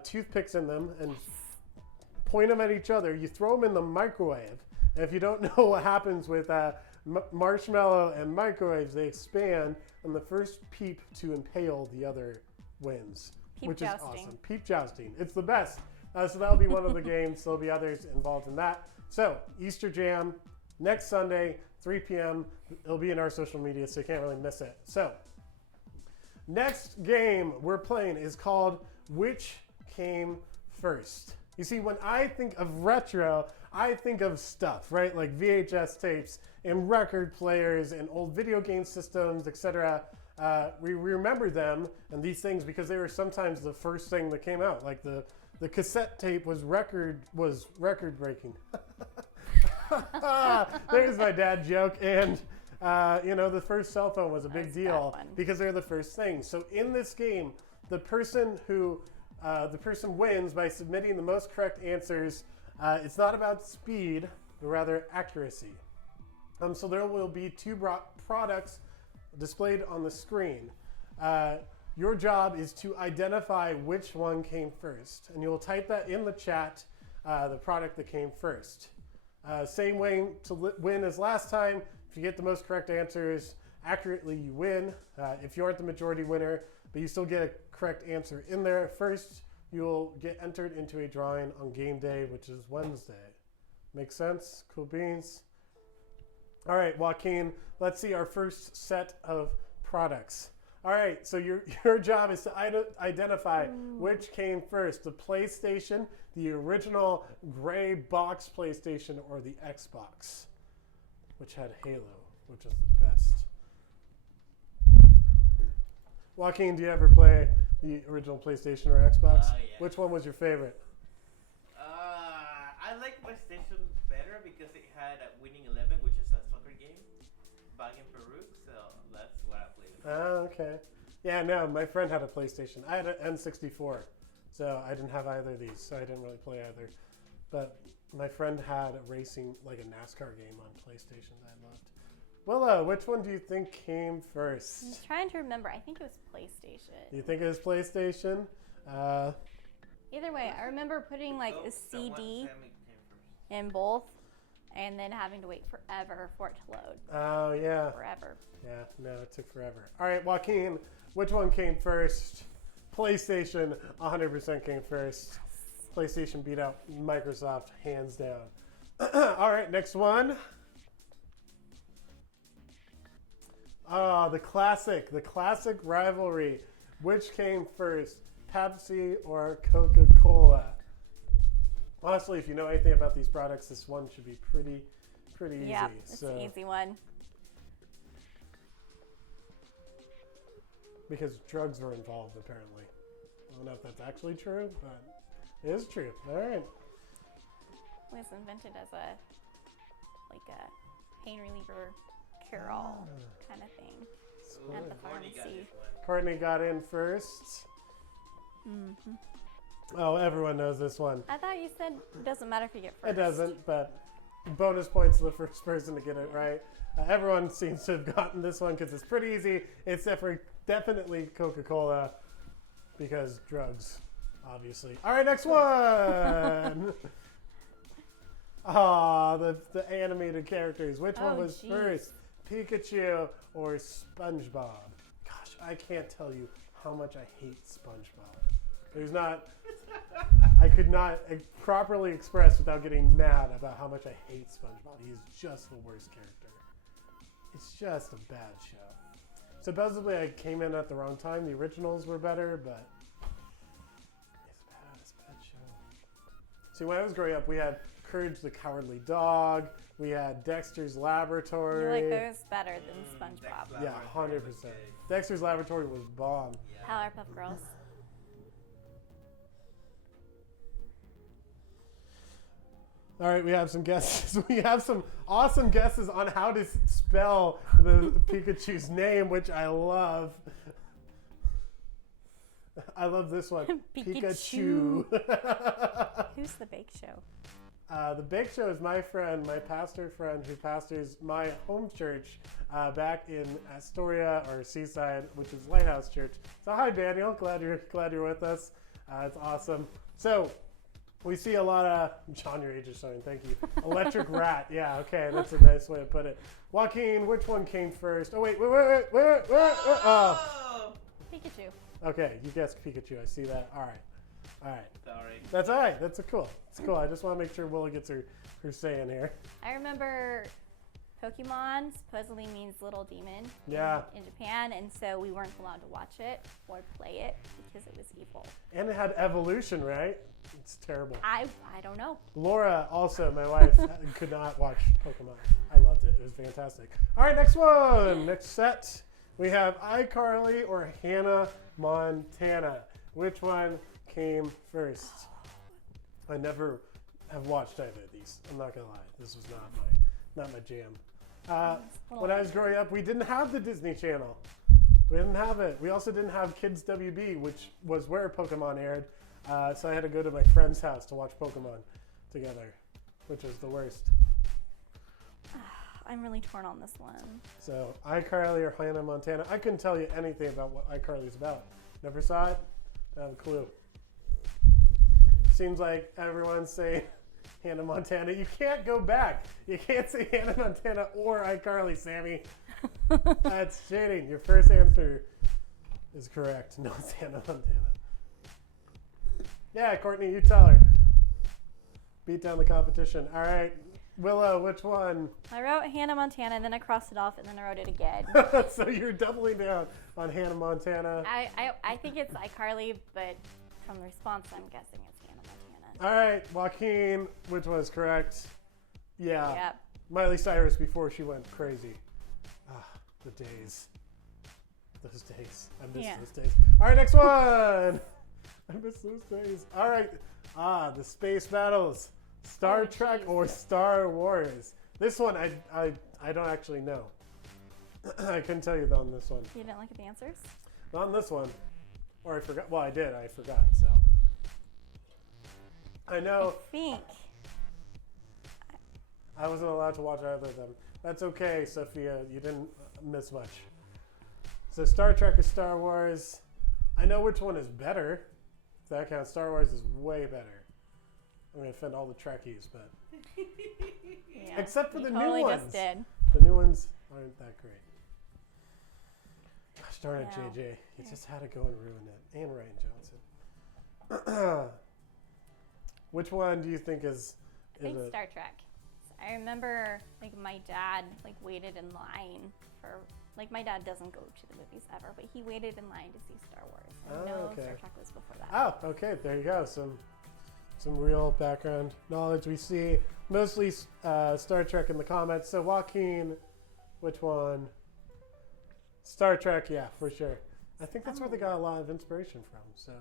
toothpicks in them and point them at each other, you throw them in the microwave, and if you don't know what happens with marshmallow and microwaves, they expand, and the first peep to impale the other wins, which is awesome. Peep jousting, it's the best. So that'll be one of the games. There'll be others involved in that. So Easter Jam next Sunday, 3 p.m. It'll be in our social media, so you can't really miss it. So next game we're playing is called Which Came First? You see, when I think of retro, I think of stuff, right? Like VHS tapes and record players and old video game systems, etc. We remember them and these things because they were sometimes the first thing that came out. Like the cassette tape was record breaking. There's my dad joke. And the first cell phone was a big deal because they're the first thing. So in this game, the person wins by submitting the most correct answers. It's not about speed, but rather accuracy. So there will be two products displayed on the screen. Your job is to identify which one came first, and you'll type that in the chat, the product that came first. Same way to win as last time. If you get the most correct answers accurately, you win. If you aren't the majority winner, but you still get a correct answer in there first, you'll get entered into a drawing on game day, which is Wednesday. Make sense? Cool beans. All right, Joaquin, let's see our first set of products. All right, so your job is to identify which came first, the PlayStation, the original gray box PlayStation, or the Xbox, which had Halo, which is the best. Joaquin, do you ever play the original PlayStation or Xbox? Yeah. Which one was your favorite? I like PlayStation better because it had Winning 11, which is a soccer game back in Peru, so that's what I played. Oh, okay. Yeah, no, my friend had a PlayStation. I had an N64, so I didn't have either of these, so I didn't really play either. But my friend had a racing, like a NASCAR game on PlayStation that I loved. Willow, which one do you think came first? I'm trying to remember. I think it was PlayStation. You think it was PlayStation? Either way, I remember putting like a CD in both and then having to wait forever for it to load. Oh, yeah. Forever. Yeah, no, it took forever. All right, Joaquin, which one came first? PlayStation 100% came first. PlayStation beat out Microsoft hands down. All right, next one. The classic rivalry. Which came first, Pepsi or Coca-Cola? Honestly, if you know anything about these products, this one should be pretty easy. Yeah, it's so, an easy one. because drugs were involved, apparently. I don't know if that's actually true, but it is true. All right. It was invented as a pain reliever cure-all kind of thing at the pharmacy. Courtney got in first. Mm-hmm. Oh, everyone knows this one. I thought you said it doesn't matter if you get first. It doesn't, but bonus points to the first person to get it right. Everyone seems to have gotten this one because it's pretty easy. It's definitely Coca-Cola because drugs, obviously. All right, next one. The animated characters. Which one was first? Pikachu or SpongeBob? Gosh, I can't tell you how much I hate SpongeBob. I could not properly express without getting mad about how much I hate SpongeBob. He's just the worst character. It's just a bad show. Supposedly I came in at the wrong time. The originals were better, but it's a bad show. See, when I was growing up, we had Courage the Cowardly Dog. We had Dexter's Laboratory. You like those better than SpongeBob. Yeah, 100%. Dexter's Laboratory was bomb. Powerpuff Girls. All right, we have some guesses. We have some awesome guesses on how to spell the Pikachu's name, which I love. I love this one. Pikachu. Who's the Bake Show? The Bake Show is my friend, my pastor friend, who pastors my home church back in Astoria or Seaside, which is Lighthouse Church. So hi, Daniel. Glad you're with us. It's awesome. So we see a lot of John. Your age is showing. Thank you. Electric Rat. Yeah. Okay. That's a nice way to put it. Joaquin, which one came first? Oh wait. Pikachu. Okay, you guessed Pikachu. I see that. All right. Sorry. That's all right. That's cool. It's cool. I just want to make sure Willa gets her say in here. I remember Pokemon supposedly means little demon in Japan, and so we weren't allowed to watch it or play it because it was evil. And it had evolution, right? It's terrible. I don't know. Laura, also, my wife, could not watch Pokemon. I loved it. It was fantastic. All right, next one. Next set. We have iCarly or Hannah Montana. Which one came first? I never have watched either of these. I'm not gonna lie. This was not my jam. When I was growing up, we didn't have the Disney Channel. We didn't have it. We also didn't have Kids WB, which was where Pokemon aired. So I had to go to my friend's house to watch Pokemon together, which was the worst. I'm really torn on this one. So iCarly or Hannah Montana? I couldn't tell you anything about what iCarly's about. Never saw it. Don't have a clue. Seems like everyone's saying Hannah Montana. You can't go back. You can't say Hannah Montana or iCarly, Sammy. That's cheating. Your first answer is correct. No, it's Hannah Montana. Yeah, Courtney, you tell her. Beat down the competition. All right. Willow, which one? I wrote Hannah Montana, and then I crossed it off, and then I wrote it again. So you're doubling down on Hannah Montana. I think it's iCarly, but from the response, I'm guessing it's Hannah Montana. All right, Joaquin, which was correct? Yeah. Yep. Miley Cyrus before she went crazy. Ah, the days. Those days. I miss those days. All right, next one. I miss those days. All right. The space battles. Star Trek or Star Wars? This one I don't actually know. I couldn't tell you on this one. You didn't look at the answers? Not on this one. Or I forgot. Well, I did. I forgot. So I know. I think. I wasn't allowed to watch either of them. That's okay, Sophia. You didn't miss much. So Star Trek or Star Wars? I know which one is better. If that counts. Star Wars is way better. I'm going to offend all the Trekkies, but... Yeah, except for the totally new ones. Just did. The new ones aren't that great. Gosh darn it, Yeah. JJ. You just had to go and ruin it. And Ryan Johnson. Which one do you think is... I think Star Trek. I remember, my dad, waited in line for... my dad doesn't go to the movies ever, but he waited in line to see Star Wars. I know okay. Star Trek was before that. Oh, okay. There you go. Some real background knowledge. We see mostly Star Trek in the comments. So Joaquin, which one? Star Trek, yeah, for sure. I think that's where they got a lot of inspiration from. So,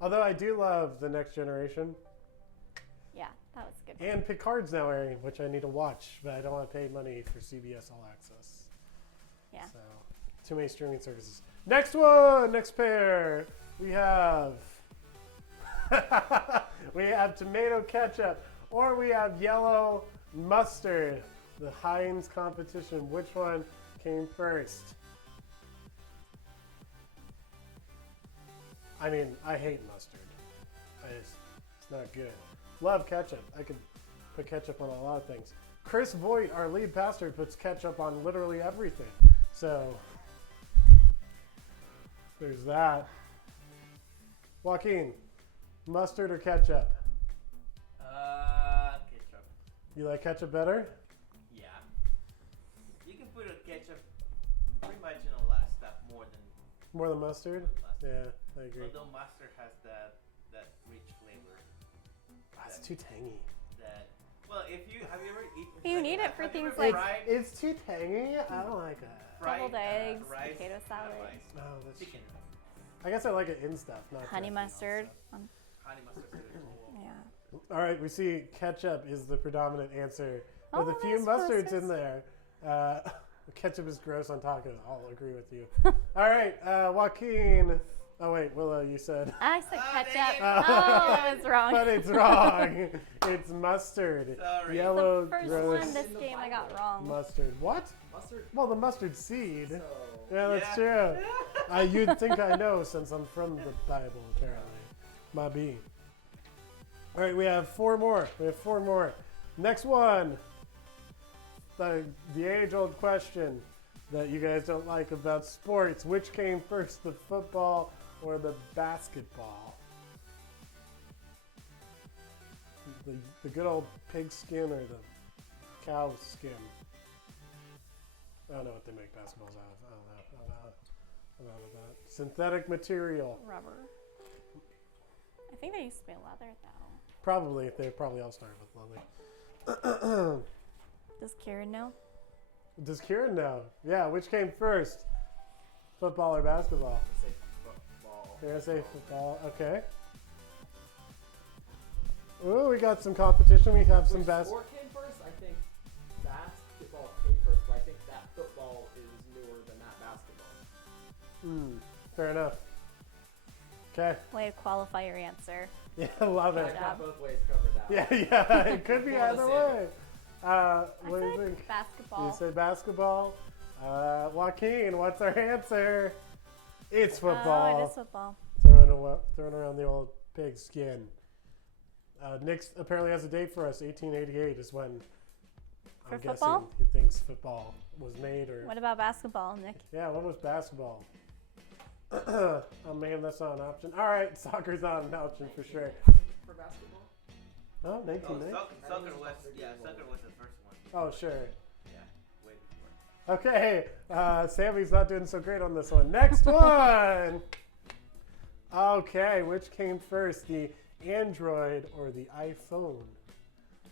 although I do love The Next Generation, Yeah, that was a good. One. and Picard's now airing, which I need to watch, but I don't want to pay money for CBS All Access. Yeah. So, too many streaming services. Next one, next pair. We have we have tomato ketchup, or we have yellow mustard. The Heinz competition. Which one came first? I mean, I hate mustard. It's not good. Love ketchup. I could put ketchup on a lot of things. Chris Voigt, our lead pastor, puts ketchup on literally everything. So, there's that. Joaquin, mustard or ketchup? Ketchup. You like ketchup better? Yeah. You can put a ketchup pretty much in a lot of stuff more than Mustard? mustard. Yeah, I agree. Although mustard has that rich flavor. It's too tangy. Well, have you ever eaten? You need it for have you things ever like- fried It's too tangy. I don't like that. Deviled eggs, rice, potato salad. rice, No, that's chicken, I guess I like it in stuff, not Honey just in all mustard. stuff. honey mustard. Yeah. All right, we see ketchup is the predominant answer with Oh, a few that's mustards gross. in there. Ketchup is gross on tacos. I'll agree with you. All right, Joaquin. Oh wait, Willow, you said. I said Oh, ketchup. dang it. Oh, I was wrong. But it's wrong. It's mustard. Sorry. Yellow, the first gross one this game I got wrong. mustard. What? Mustard. Well, the mustard seed. So, Yeah, that's true. You'd think I know since I'm from the Bible, apparently. My B. All right, we have four more. Next one. The age-old question that you guys don't like about sports. Which came first, the football or the basketball? The good old pig skin or the cow skin? I don't know what they make basketballs out of. I don't know about that. Synthetic material. Rubber. I think they used to be leather though. Probably. They probably all started with leather. Does Kieran know? Does Kieran know? Yeah, which came first? Football or basketball? say football. You're gonna say football. Okay. Ooh, we got some competition. We have some Which best. sport came first? I think basketball came first, but I think that football is newer than that basketball. Fair enough. Okay. Way to qualify your answer. Yeah, love it. Good I job. got both ways covered out. Yeah. It could be Well, either the way. I What do you said think? basketball. You say basketball. Joaquin, what's our answer? It's football. Oh, it is football. Throwing around the old pig skin. Nick apparently has a date for us. 1888 is when For I'm football? guessing he thinks football was made. Or What about basketball, Nick? yeah, when was basketball? Oh man, that's not an option. All right, soccer's not an option for sure. For basketball? Oh, Oh, 1990. soccer was the first one. Oh, sure. Yeah, way before. Okay, Sammy's not doing so great on this one. Next one. Okay, which came first, the Android or the iPhone?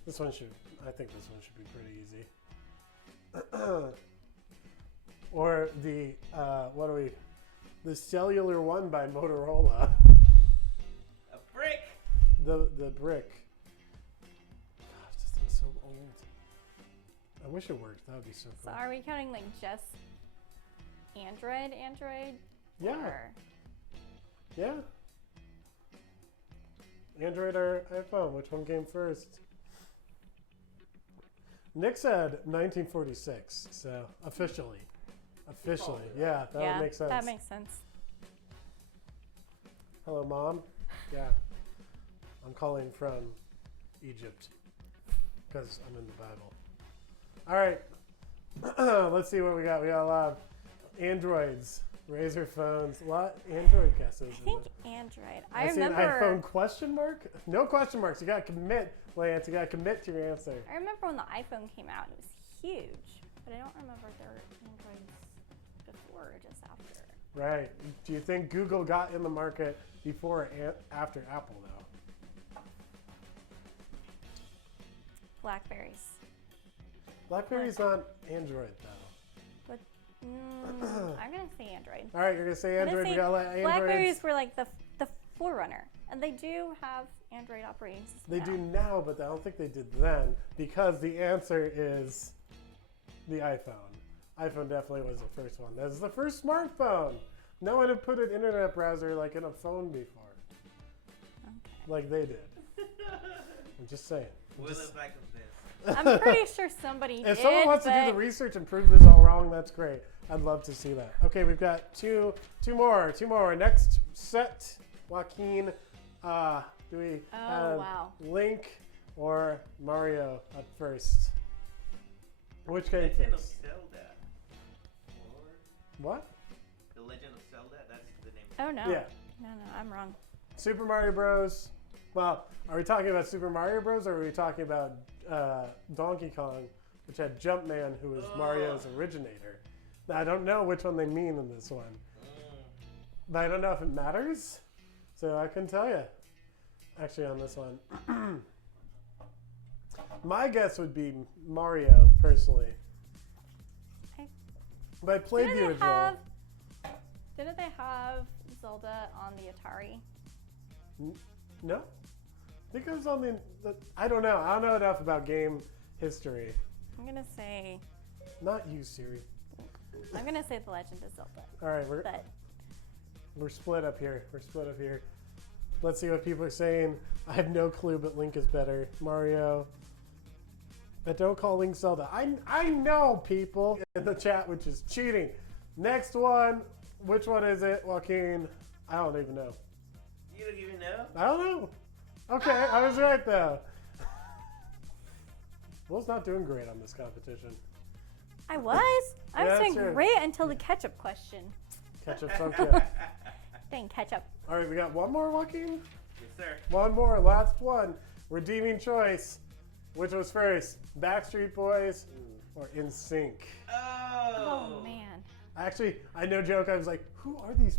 I think this one should be pretty easy. Or the, the cellular one by Motorola. A brick. The brick. Gosh, this thing's so old. I wish it worked. That would be so So cool. are we counting like just Android? Yeah. Or Yeah. Android or iPhone? Which one came first? Nick said 1946, so officially. Yeah, that yeah, would make sense. that makes sense. Hello, Mom. Yeah. I'm calling from Egypt because I'm in the Bible. All right. Let's see what we got. We got a lot of Androids, Razor phones, a lot of Android guesses. I think Android. I see an remember. iPhone question mark? No question marks. You got to commit, Lance. You got to commit to your answer. I remember when the iPhone came out. It was huge, but I don't remember their Androids before or just after. Right. Do you think Google got in the market before or after Apple, though? Blackberries. BlackBerry's not Android, though. But I'm gonna say Android. All right, you're gonna say I'm gonna Android. say We gotta let Android. Blackberries were like the forerunner, and they do have Android operating system. They do now, but I don't think they did then because the answer is the iPhone. iPhone definitely was the first one. That was the first smartphone. No one had put an internet browser like in a phone before, like they did. I'm just saying. We'll Just- look back on this. I'm pretty sure somebody if did. someone wants to do the but research and prove this all wrong, that's great. I'd love to see that. Okay, we've got two more. Next set, Joaquin. Do we have wow. Link or Mario up first? Which came Legend of first? Zelda. Or What? The Legend of Zelda. That's the name. Oh no. Yeah. No, I'm wrong. Super Mario Bros. Well, are we talking about Super Mario Bros. Or are we talking about Donkey Kong, which had Jumpman, who was Mario's originator? Now, I don't know which one they mean in this one, but I don't know if it matters, so I couldn't tell you. Actually, on this one, my guess would be Mario, personally. Okay. But I played the original. Didn't they have Zelda on the Atari? No? I think it was on the I don't know. I don't know enough about game history. I'm gonna say Not you, Siri. The Legend of Zelda. All right, But we're split up here. Let's see what people are saying. I have no clue, but Link is better. Mario. But don't call Link Zelda. I know, people in the chat, which is cheating. Next one. Which one is it, Joaquin? I don't even know. You don't even know? I don't know. Okay, I was right, though. Will's not doing great on this competition. I was Yeah, doing sure. great until the ketchup question. Ketchup's okay. Dang ketchup. All right, we got one more, Joaquin? Yes, sir. One more, last one. Redeeming choice. Which was first, Backstreet Boys or NSYNC? Oh man. Actually, I no joke. I was like, "Who are these?"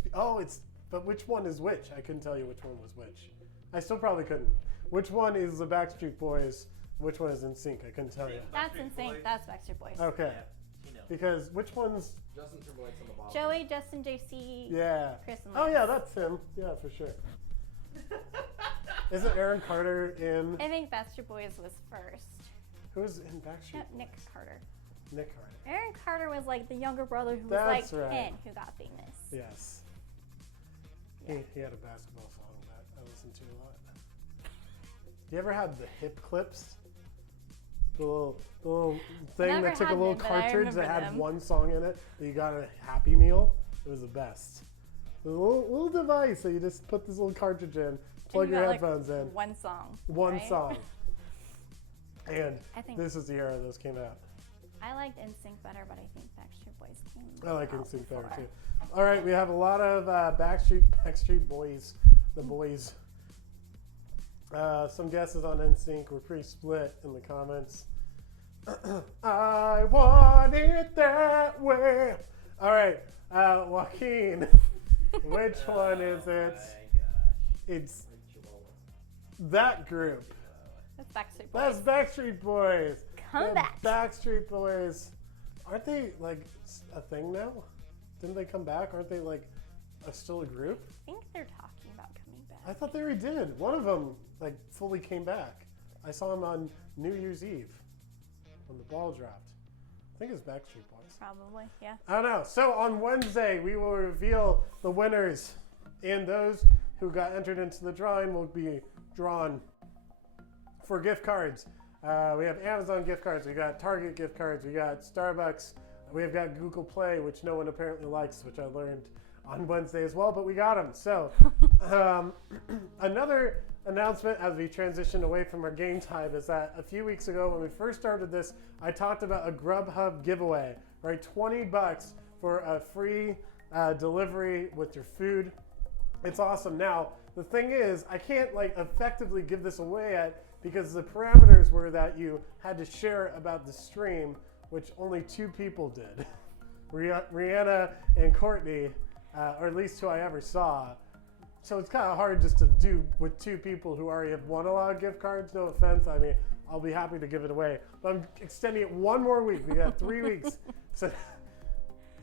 But which one is which? I couldn't tell you which one was which. I still probably couldn't. Which one is the Backstreet Boys? Which one is NSYNC? I couldn't tell you. That's Backstreet insane. Boys. That's Backstreet Boys. Okay, Yeah, you know. because which one's? Justin Timberlake's on the bottom. Joey, Justin, JC, Yeah. Chris, and Oh Lance. yeah, that's him. Yeah, for sure. Isn't Aaron Carter in? I think Backstreet Boys was first. Who's in Backstreet? Yep, Nick Carter. Nick Carter. Aaron Carter was like the younger brother who was That's like right. 10 who got famous. Yes. Yeah. He had a basketball song that I listened to a lot. Do you ever have the hip clips? The little thing Never that took a had little them, but I cartridge that remember had them. one song in it that you got a Happy Meal? It was the best. The little device that you just put this little cartridge in, plug And you your got, like, headphones in. One song. One right? song. And I think this is the era those came out. I liked NSYNC better, but I think Backstreet Boys came. I like out NSYNC better before. too. All right, we have a lot of Backstreet Boys, the boys. Some guesses on NSYNC. We're pretty split in the comments. I want it that way. All right, Joaquin, which one is it? My gosh. It's that group. That's Backstreet Boys. That's Backstreet Boys. Come The back. Backstreet Boys. Aren't they like a thing now? Didn't they come back? Aren't they like still a group? I think they're talking about coming back. I thought they already did. One of them like fully came back. I saw him on New Year's Eve when the ball dropped. I think it's Backstreet Boys. Probably, yeah. I don't know. So on Wednesday, we will reveal the winners, and those who got entered into the drawing will be drawn for gift cards. We have Amazon gift cards, we got Target gift cards, we got Starbucks, we've got Google Play, which no one apparently likes, which I learned on Wednesday as well, but we got them. So another announcement as we transition away from our game time is that a few weeks ago when we first started this, I talked about a Grubhub giveaway, right? $20 for a free delivery with your food. It's awesome. Now, the thing is, I can't like effectively give this away yet because the parameters were that you had to share about the stream, which only 2 people did. Rihanna and Courtney, or at least who I ever saw. So it's kind of hard just to do with 2 people who already have won a lot of gift cards. No offense. I mean, I'll be happy to give it away. But I'm extending it one more week. We got 3 weeks. So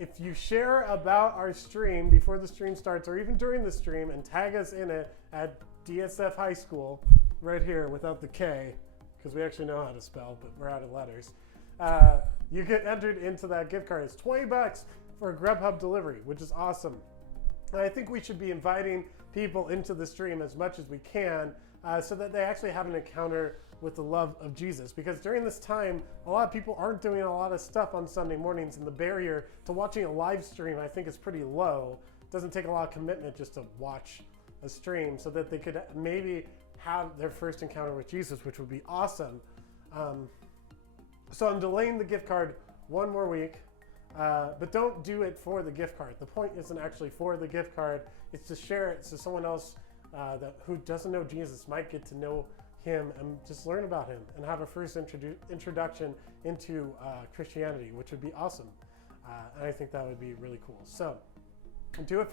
if you share about our stream before the stream starts or even during the stream and tag us in it at DSF High School, right here without the K, because we actually know how to spell, but we're out of letters, you get entered into that gift card. It's $20 for a Grubhub delivery, which is awesome. And I think we should be inviting people into the stream as much as we can so that they actually have an encounter with the love of Jesus. Because during this time, a lot of people aren't doing a lot of stuff on Sunday mornings, and the barrier to watching a live stream, I think, is pretty low. It doesn't take a lot of commitment just to watch a stream, so that they could maybe have their first encounter with Jesus, which would be awesome. So I'm delaying the gift card one more week, but don't do it for the gift card. The point isn't actually for the gift card. It's to share it so someone else who doesn't know Jesus might get to know him and just learn about him and have a first introduction into Christianity, which would be awesome. And I think that would be really cool. So do it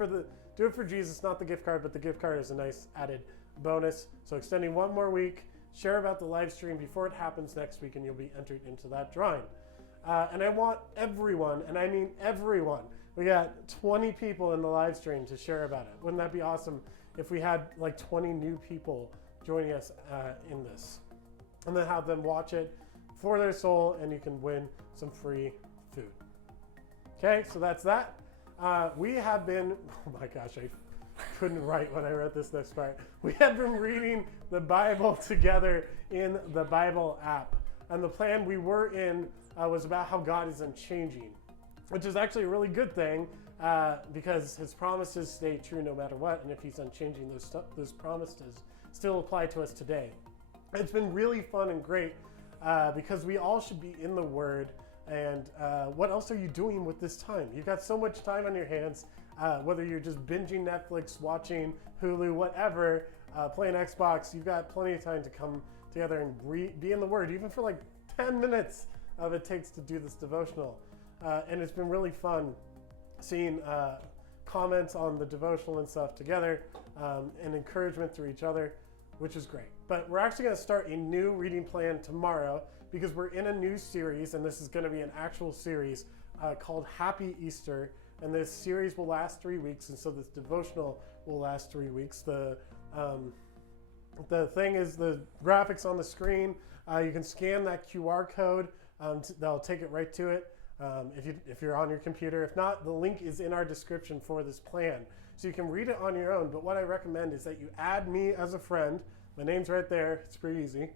for Jesus, not the gift card, but the gift card is a nice added bonus. So extending one more week, share about the live stream before it happens next week, and you'll be entered into that drawing. And I want everyone, and I mean everyone, we got 20 people in the live stream to share about it. Wouldn't that be awesome if we had like 20 new people joining us in this? And then have them watch it for their soul, and you can win some free food. Okay, so that's that. We have been, oh my gosh, I couldn't write when I wrote this next part. We have been reading the Bible together in the Bible app. And the plan we were in was about how God is unchanging, which is actually a really good thing because his promises stay true no matter what. And if he's unchanging, those promises still apply to us today. It's been really fun and great because we all should be in the Word. And what else are you doing with this time? You've got so much time on your hands, whether you're just binging Netflix, watching Hulu, whatever, playing Xbox, you've got plenty of time to come together and be in the Word, even for like 10 minutes of it takes to do this devotional. And it's been really fun seeing comments on the devotional and stuff together and encouragement through each other, which is great. But we're actually going to start a new reading plan tomorrow because we're in a new series, and this is going to be an actual series called Happy Easter. And this series will last 3 weeks, and so this devotional will last 3 weeks. The thing is, the graphics on the screen, you can scan that QR code. They'll take it right to it if you're on your computer. If not, the link is in our description for this plan. So you can read it on your own, but what I recommend is that you add me as a friend. My name's right there. It's pretty easy.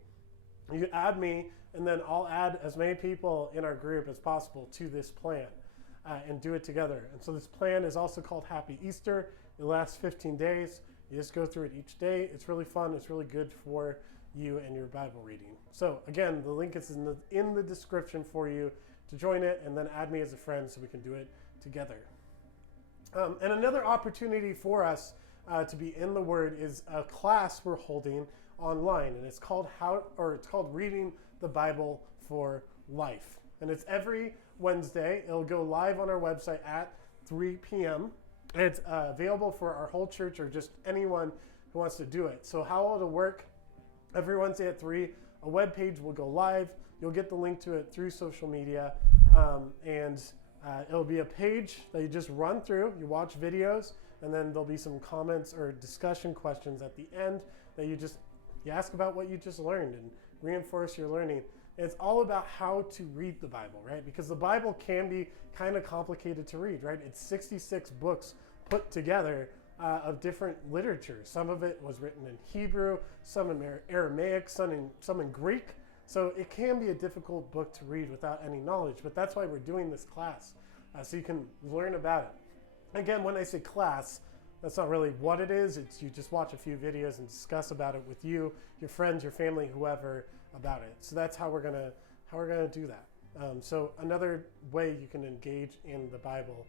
You add me, and then I'll add as many people in our group as possible to this plan and do it together. And so this plan is also called Happy Easter. It lasts 15 days. You just go through it each day. It's really fun. It's really good for you and your Bible reading. So again, the link is in the description for you to join it, and then add me as a friend so we can do it together. And another opportunity for us to be in the Word is a class we're holding online, and it's called Reading the Bible for Life. And it's every Wednesday. It'll go live on our website at 3 p.m. It's available for our whole church or just anyone who wants to do it. So how it'll work, every Wednesday at 3, a web page will go live. You'll get the link to it through social media, and it'll be a page that you just run through. You watch videos, and then there'll be some comments or discussion questions at the end that you ask about what you just learned and reinforce your learning. And it's all about how to read the Bible, right? Because the Bible can be kind of complicated to read, right? It's 66 books put together of different literature. Some of it was written in Hebrew, some in Aramaic, some in Greek. So it can be a difficult book to read without any knowledge, but that's why we're doing this class, so you can learn about it. Again, when I say class, that's not really what it is. It's you just watch a few videos and discuss about it with you, your friends, your family, whoever about it. So that's how we're gonna do that. So another way you can engage in the Bible,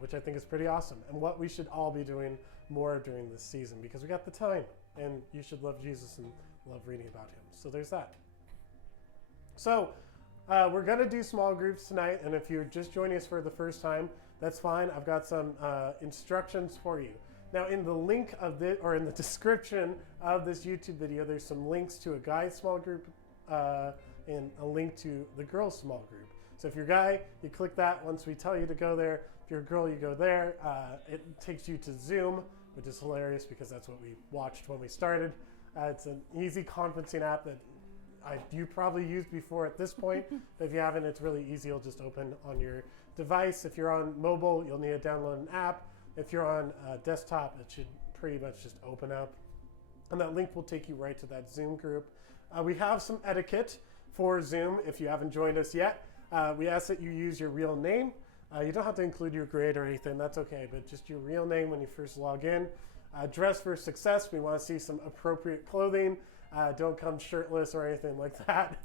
which I think is pretty awesome, and what we should all be doing more during this season because we got the time, and you should love Jesus and love reading about him. So there's that. So we're going to do small groups tonight, and if you're just joining us for the first time, that's fine. I've got some instructions for you. Now, in the link of this, or in the description of this YouTube video, there's some links to a guys small group and a link to the girls small group. So if you're a guy, you click that once we tell you to go there. If you're a girl, you go there. It takes you to Zoom, which is hilarious because that's what we watched when we started. It's an easy conferencing app that you probably used before at this point. But if you haven't, it's really easy. It'll just open on your device. If you're on mobile, you'll need to download an app. If you're on desktop, it should pretty much just open up. And that link will take you right to that Zoom group. We have some etiquette for Zoom if you haven't joined us yet. We ask that you use your real name. You don't have to include your grade or anything, that's okay, but just your real name when you first log in. Dress for success. We want to see some appropriate clothing. Don't come shirtless or anything like that.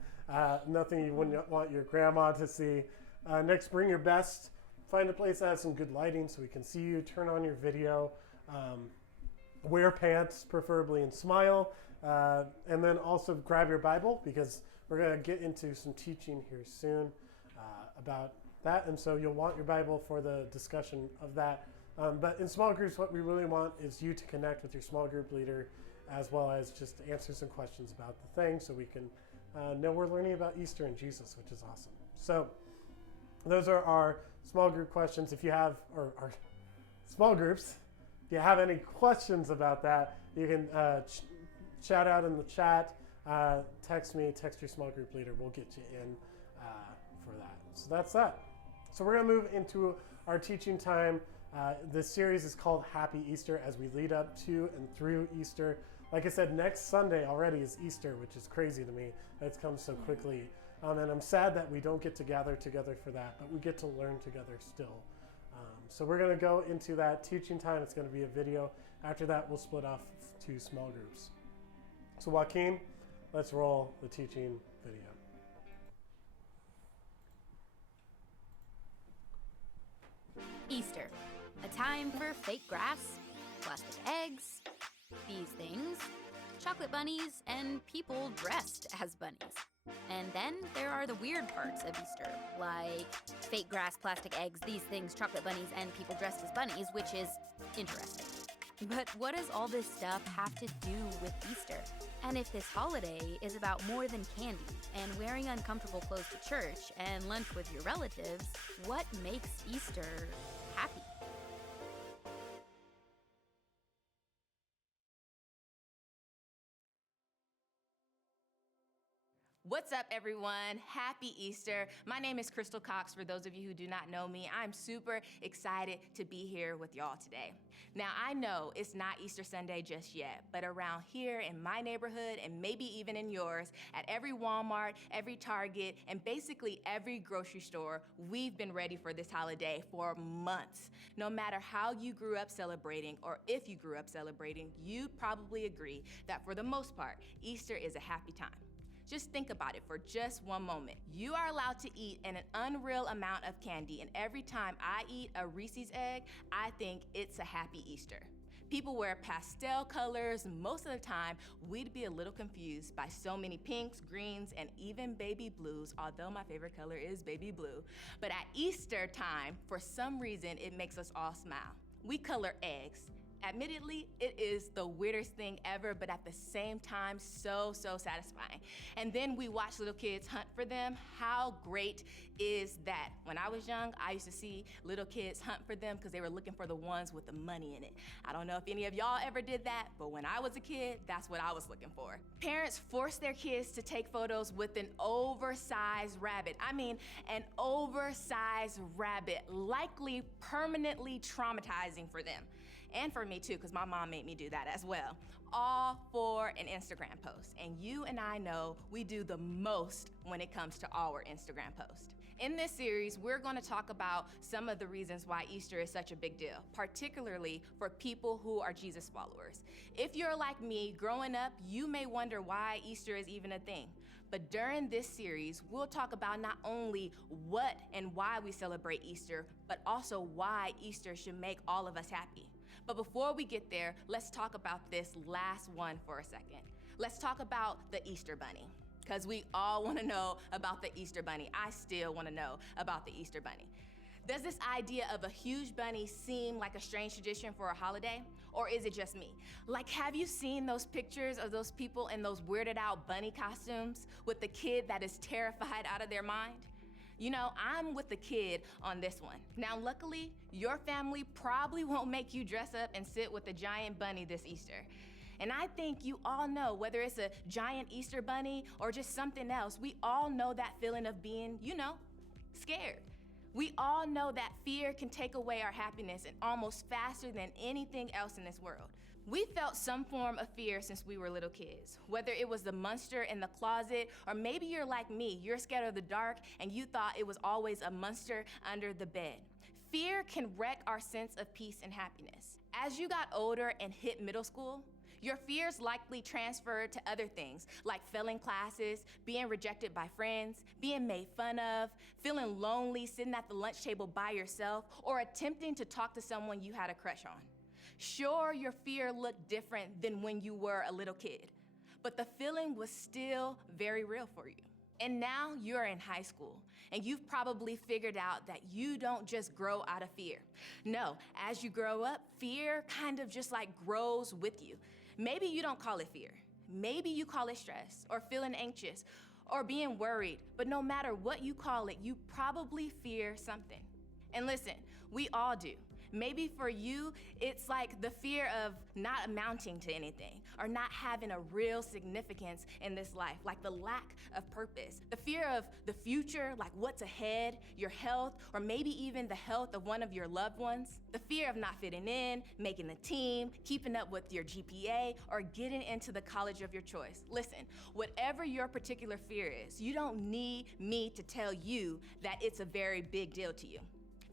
Nothing you wouldn't want your grandma to see. Next, bring your best. Find a place that has some good lighting so we can see you. Turn on your video. Wear pants, preferably, and smile. And then also grab your Bible because we're going to get into some teaching here soon about that. And so you'll want your Bible for the discussion of that. But in small groups, what we really want is you to connect with your small group leader as well as just answer some questions about the thing so we can know we're learning about Easter and Jesus, which is awesome. So those are our small group questions. If you have, or our small groups, if you have any questions about that, you can chat out in the chat, text me, text your small group leader. We'll get you in for that. So that's that. So we're going to move into our teaching time. This series is called Happy Easter as we lead up to and through Easter. Like I said, next Sunday already is Easter, which is crazy to me. It's come so quickly. And I'm sad that we don't get to gather together for that, but we get to learn together still. So we're going to go into that teaching time. It's going to be a video. After that, we'll split off to small groups. So Joaquin, let's roll the teaching video. Easter, a time for fake grass, plastic eggs, these things, chocolate bunnies, and people dressed as bunnies. And then there are the weird parts of Easter, like fake grass, plastic eggs, these things, chocolate bunnies, and people dressed as bunnies, which is interesting. But what does all this stuff have to do with Easter? And if this holiday is about more than candy and wearing uncomfortable clothes to church and lunch with your relatives, what makes Easter happy? What's up, everyone? Happy Easter. My name is Crystal Cox. For those of you who do not know me, I'm super excited to be here with y'all today. Now, I know it's not Easter Sunday just yet, but around here in my neighborhood and maybe even in yours, at every Walmart, every Target, and basically every grocery store, we've been ready for this holiday for months. No matter how you grew up celebrating or if you grew up celebrating, you probably agree that for the most part, Easter is a happy time. Just think about it for just one moment. You are allowed to eat an unreal amount of candy, and every time I eat a Reese's egg, I think it's a happy Easter. People wear pastel colors. Most of the time, we'd be a little confused by so many pinks, greens, and even baby blues, although my favorite color is baby blue. But at Easter time, for some reason, it makes us all smile. We color eggs. Admittedly, it is the weirdest thing ever, but at the same time, so satisfying. And then we watch little kids hunt for them. How great is that? When I was young, I used to see little kids hunt for them because they were looking for the ones with the money in it. I don't know if any of y'all ever did that, but when I was a kid, that's what I was looking for. Parents force their kids to take photos with an oversized rabbit. I mean, an oversized rabbit, likely permanently traumatizing for them. And for me too, because my mom made me do that as well. All for an Instagram post. And you and I know we do the most when it comes to our Instagram post. In this series, we're going to talk about some of the reasons why Easter is such a big deal, particularly for people who are Jesus followers. If you're like me, growing up, you may wonder why Easter is even a thing. But during this series, we'll talk about not only what and why we celebrate Easter, but also why Easter should make all of us happy. But before we get there, let's talk about this last one for a second. Let's talk about the Easter Bunny, because we all want to know about the Easter Bunny. I still want to know about the Easter Bunny. Does this idea of a huge bunny seem like a strange tradition for a holiday? Or is it just me? Like, have you seen those pictures of those people in those weirded out bunny costumes with the kid that is terrified out of their mind? You know, I'm with the kid on this one. Now, luckily, your family probably won't make you dress up and sit with a giant bunny this Easter. And I think you all know, whether it's a giant Easter bunny or just something else, we all know that feeling of being, scared. We all know that fear can take away our happiness and almost faster than anything else in this world. We felt some form of fear since we were little kids, whether it was the monster in the closet, or maybe you're like me, you're scared of the dark and you thought it was always a monster under the bed. Fear can wreck our sense of peace and happiness. As you got older and hit middle school, your fears likely transferred to other things, like failing classes, being rejected by friends, being made fun of, feeling lonely sitting at the lunch table by yourself, or attempting to talk to someone you had a crush on. Sure, your fear looked different than when you were a little kid, but the feeling was still very real for you. And now you're in high school, and you've probably figured out that you don't just grow out of fear. No, as you grow up, fear kind of just like grows with you. Maybe you don't call it fear. Maybe you call it stress, or feeling anxious, or being worried. But no matter what you call it, you probably fear something. And listen, we all do. Maybe for you, it's like the fear of not amounting to anything, or not having a real significance in this life, like the lack of purpose. The fear of the future, like what's ahead, your health, or maybe even the health of one of your loved ones. The fear of not fitting in, making the team, keeping up with your GPA, or getting into the college of your choice. Listen, whatever your particular fear is, you don't need me to tell you that it's a very big deal to you.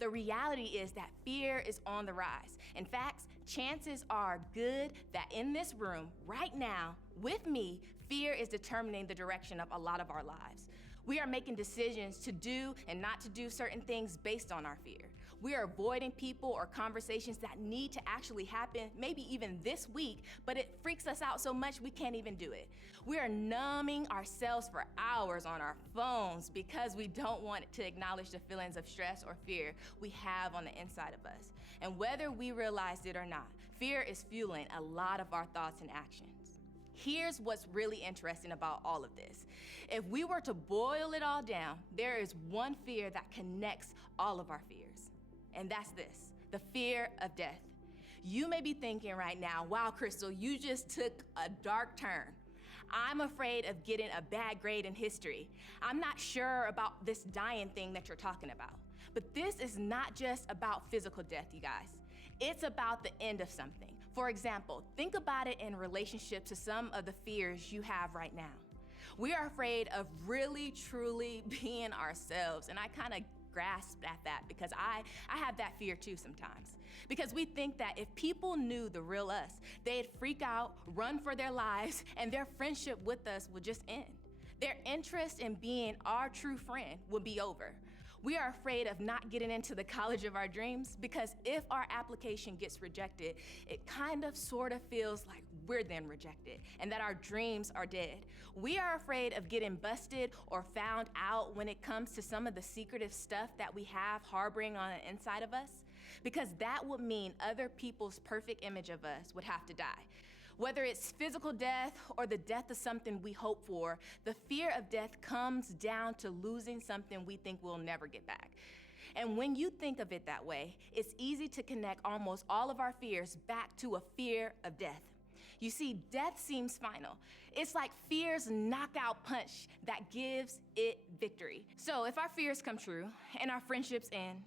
The reality is that fear is on the rise. In fact, chances are good that in this room right now, with me, fear is determining the direction of a lot of our lives. We are making decisions to do and not to do certain things based on our fear. We are avoiding people or conversations that need to actually happen, maybe even this week, but it freaks us out so much we can't even do it. We are numbing ourselves for hours on our phones because we don't want to acknowledge the feelings of stress or fear we have on the inside of us. And whether we realize it or not, fear is fueling a lot of our thoughts and actions. Here's what's really interesting about all of this. If we were to boil it all down, there is one fear that connects all of our fears. And that's this, the fear of death. You may be thinking right now, wow, Crystal, you just took a dark turn. I'm afraid of getting a bad grade in history. I'm not sure about this dying thing that you're talking about. But this is not just about physical death, you guys. It's about the end of something. For example, think about it in relationship to some of the fears you have right now. We are afraid of really, truly being ourselves, and I kind of grasped at that because I have that fear too sometimes. Because we think that if people knew the real us, they'd freak out, run for their lives, and their friendship with us would just end. Their interest in being our true friend would be over. We are afraid of not getting into the college of our dreams because if our application gets rejected, it kind of sort of feels like we're then rejected and that our dreams are dead. We are afraid of getting busted or found out when it comes to some of the secretive stuff that we have harboring on the inside of us because that would mean other people's perfect image of us would have to die. Whether it's physical death or the death of something we hope for, the fear of death comes down to losing something we think we'll never get back. And when you think of it that way, it's easy to connect almost all of our fears back to a fear of death. You see, death seems final. It's like fear's knockout punch that gives it victory. So if our fears come true and our friendships end,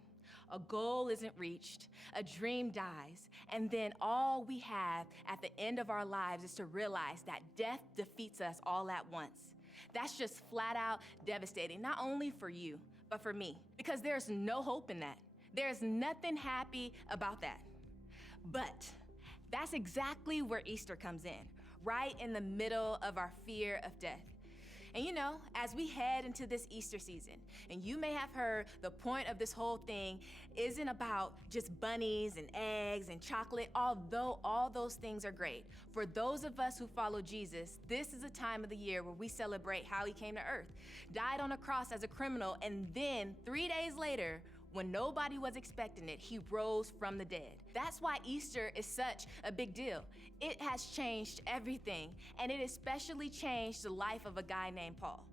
a goal isn't reached, a dream dies, and then all we have at the end of our lives is to realize that death defeats us all at once. That's just flat out devastating, not only for you, but for me, because there's no hope in that. There's nothing happy about that. But that's exactly where Easter comes in, right in the middle of our fear of death. And you know, as we head into this Easter season, and you may have heard the point of this whole thing isn't about just bunnies and eggs and chocolate, although all those things are great. For those of us who follow Jesus, this is a time of the year where we celebrate how he came to earth, died on a cross as a criminal, and then 3 days later, when nobody was expecting it, he rose from the dead. That's why Easter is such a big deal. It has changed everything, and it especially changed the life of a guy named Paul.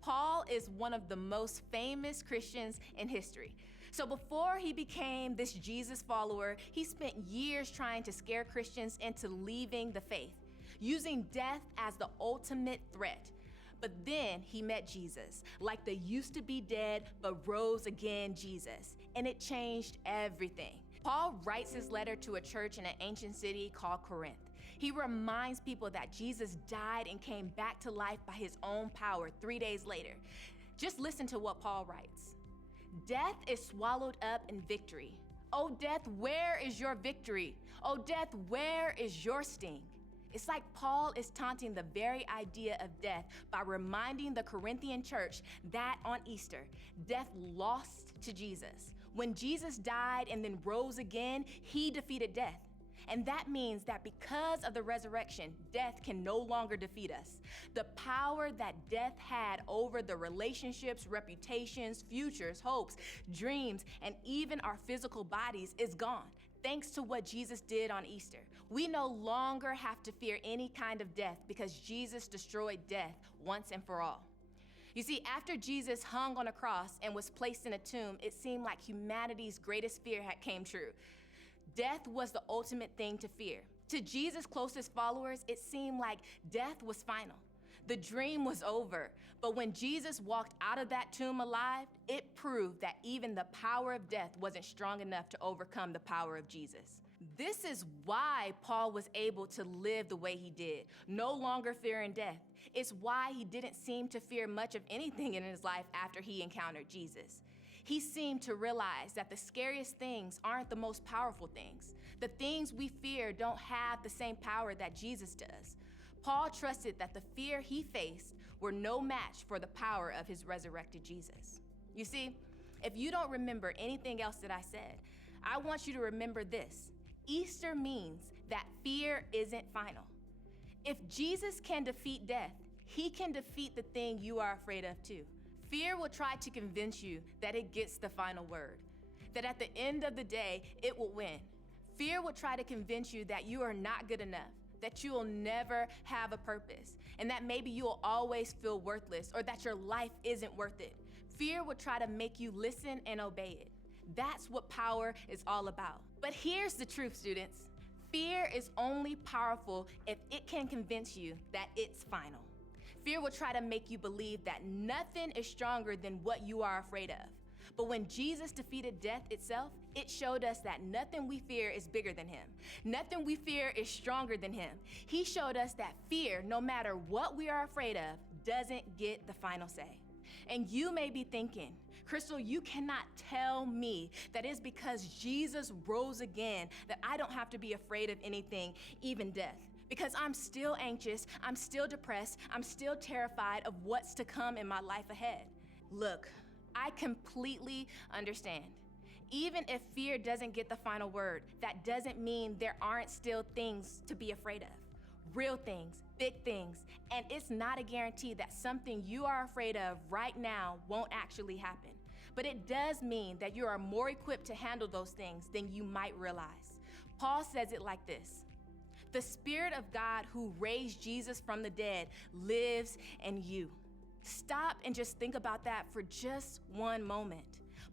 Paul is one of the most famous Christians in history. So before he became this Jesus follower, he spent years trying to scare Christians into leaving the faith, using death as the ultimate threat. But then he met Jesus, like the used to be dead but rose again Jesus, and it changed everything. Paul writes his letter to a church in an ancient city called Corinth. He reminds people that Jesus died and came back to life by his own power 3 days later. Just listen to what Paul writes. Death is swallowed up in victory. Oh, death, where is your victory? Oh, death, where is your sting? It's like Paul is taunting the very idea of death by reminding the Corinthian church that on Easter, death lost to Jesus. When Jesus died and then rose again, he defeated death. And that means that because of the resurrection, death can no longer defeat us. The power that death had over the relationships, reputations, futures, hopes, dreams, and even our physical bodies is gone, thanks to what Jesus did on Easter. We no longer have to fear any kind of death because Jesus destroyed death once and for all. You see, after Jesus hung on a cross and was placed in a tomb, it seemed like humanity's greatest fear had came true. Death was the ultimate thing to fear. To Jesus' closest followers, it seemed like death was final. The dream was over. But when Jesus walked out of that tomb alive, it proved that even the power of death wasn't strong enough to overcome the power of Jesus. This is why Paul was able to live the way he did, no longer fearing death. It's why he didn't seem to fear much of anything in his life after he encountered Jesus. He seemed to realize that the scariest things aren't the most powerful things. The things we fear don't have the same power that Jesus does. Paul trusted that the fear he faced were no match for the power of his resurrected Jesus. You see, if you don't remember anything else that I said, I want you to remember this. Easter means that fear isn't final. If Jesus can defeat death, he can defeat the thing you are afraid of too. Fear will try to convince you that it gets the final word, that at the end of the day, it will win. Fear will try to convince you that you are not good enough, that you will never have a purpose, and that maybe you will always feel worthless or that your life isn't worth it. Fear will try to make you listen and obey it. That's what power is all about. But here's the truth, students. Fear is only powerful if it can convince you that it's final. Fear will try to make you believe that nothing is stronger than what you are afraid of. But when Jesus defeated death itself, it showed us that nothing we fear is bigger than him. Nothing we fear is stronger than him. He showed us that fear, no matter what we are afraid of, doesn't get the final say. And you may be thinking, Crystal, you cannot tell me that it's because Jesus rose again that I don't have to be afraid of anything, even death. Because I'm still anxious, I'm still depressed, I'm still terrified of what's to come in my life ahead. Look, I completely understand. Even if fear doesn't get the final word, that doesn't mean there aren't still things to be afraid of. Real things, big things, and it's not a guarantee that something you are afraid of right now won't actually happen. But it does mean that you are more equipped to handle those things than you might realize. Paul says it like this. The Spirit of God who raised Jesus from the dead lives in you. Stop and just think about that for just one moment.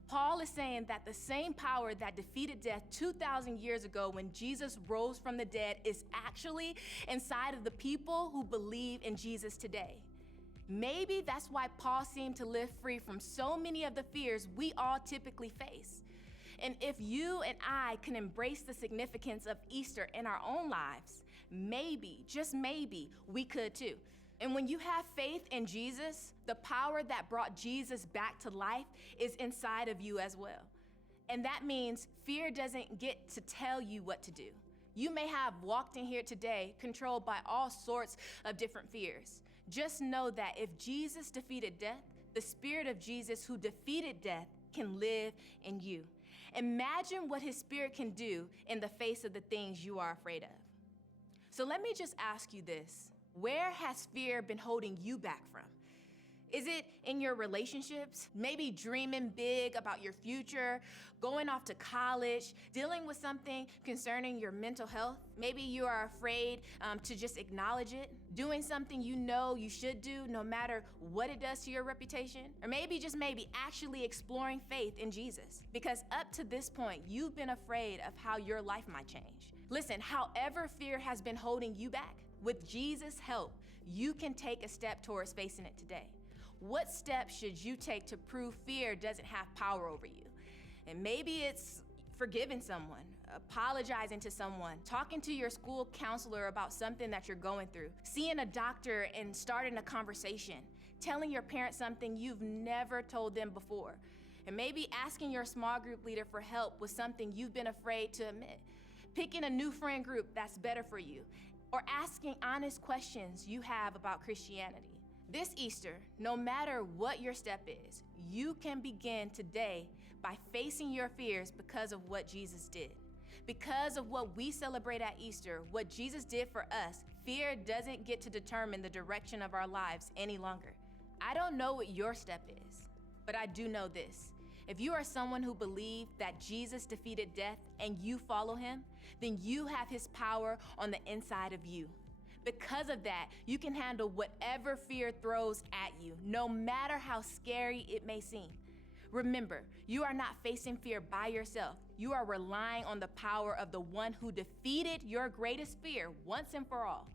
Paul is saying that the same power that defeated death 2,000 years ago when Jesus rose from the dead is actually inside of the people who believe in Jesus today. Maybe that's why Paul seemed to live free from so many of the fears we all typically face. And if you and I can embrace the significance of Easter in our own lives, maybe, just maybe, we could too. And when you have faith in Jesus, the power that brought Jesus back to life is inside of you as well. And that means fear doesn't get to tell you what to do. You may have walked in here today controlled by all sorts of different fears. Just know that if Jesus defeated death, the Spirit of Jesus who defeated death can live in you. Imagine what his Spirit can do in the face of the things you are afraid of. So let me just ask you this. Where has fear been holding you back from? Is it in your relationships? Maybe dreaming big about your future, going off to college, dealing with something concerning your mental health? Maybe you are afraid to just acknowledge it, doing something you know you should do no matter what it does to your reputation? Or maybe, just maybe, actually exploring faith in Jesus. Because up to this point, you've been afraid of how your life might change. Listen, however fear has been holding you back, with Jesus' help, you can take a step towards facing it today. What steps should you take to prove fear doesn't have power over you? And maybe it's forgiving someone, apologizing to someone, talking to your school counselor about something that you're going through, seeing a doctor and starting a conversation, telling your parents something you've never told them before, and maybe asking your small group leader for help with something you've been afraid to admit, picking a new friend group that's better for you, or asking honest questions you have about Christianity. This Easter, no matter what your step is, you can begin today by facing your fears because of what Jesus did. Because of what we celebrate at Easter, what Jesus did for us, fear doesn't get to determine the direction of our lives any longer. I don't know what your step is, but I do know this. If you are someone who believes that Jesus defeated death and you follow him, then you have his power on the inside of you. Because of that, you can handle whatever fear throws at you, no matter how scary it may seem. Remember, you are not facing fear by yourself. You are relying on the power of the one who defeated your greatest fear once and for all.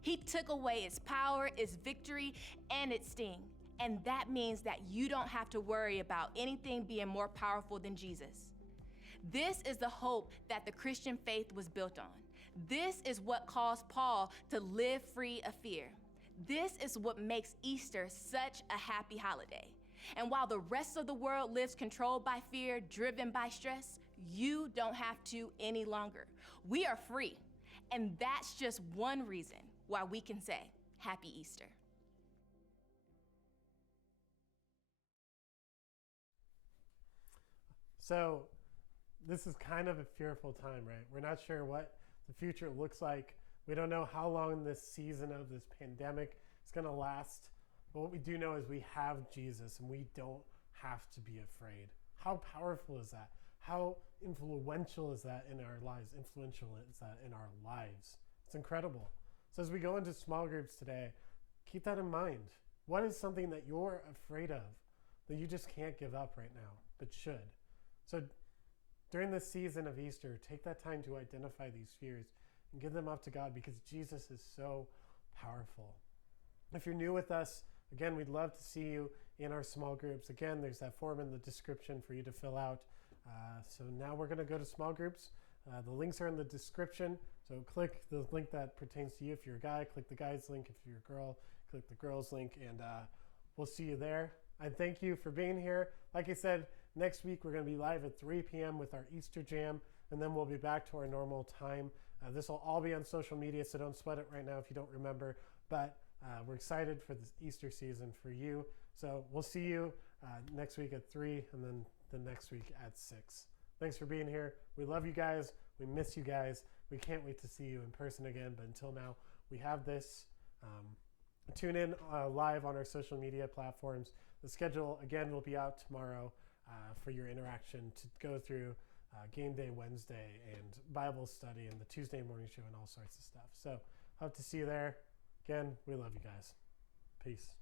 He took away its power, its victory, and its sting. And that means that you don't have to worry about anything being more powerful than Jesus. This is the hope that the Christian faith was built on. This is what caused Paul to live free of fear. This is what makes Easter such a happy holiday. And while the rest of the world lives controlled by fear, driven by stress, you don't have to any longer. We are free. And that's just one reason why we can say Happy Easter. So this is kind of a fearful time, right? We're not sure what the future looks like. We don't know how long this season of this pandemic is going to last. But what we do know is we have Jesus and we don't have to be afraid. How powerful is that? How influential is that in our lives? It's incredible. So as we go into small groups today, keep that in mind. What is something that you're afraid of that you just can't give up right now, but should? So during this season of Easter, take that time to identify these fears and give them up to God, because Jesus is so powerful. If you're new with us, again, we'd love to see you in our small groups. Again, there's that form in the description for you to fill out. So now we're going to go to small groups. The links are in the description. So click the link that pertains to you. If you're a guy, click the guy's link. If you're a girl, click the girl's link, and we'll see you there. I thank you for being here. Like I said, next week we're going to be live at 3 p.m. with our Easter Jam, and then we'll be back to our normal time. This will all be on social media, so don't sweat it right now if you don't remember. But we're excited for this Easter season for you. So we'll see you next week at 3, and then the next week at 6. Thanks for being here. We love you guys. We miss you guys. We can't wait to see you in person again. But until now, we have this. Tune in live on our social media platforms. The schedule, again, will be out tomorrow for your interaction to go through Game Day Wednesday and Bible study and the Tuesday morning show and all sorts of stuff. So hope to see you there. Again, we love you guys. Peace.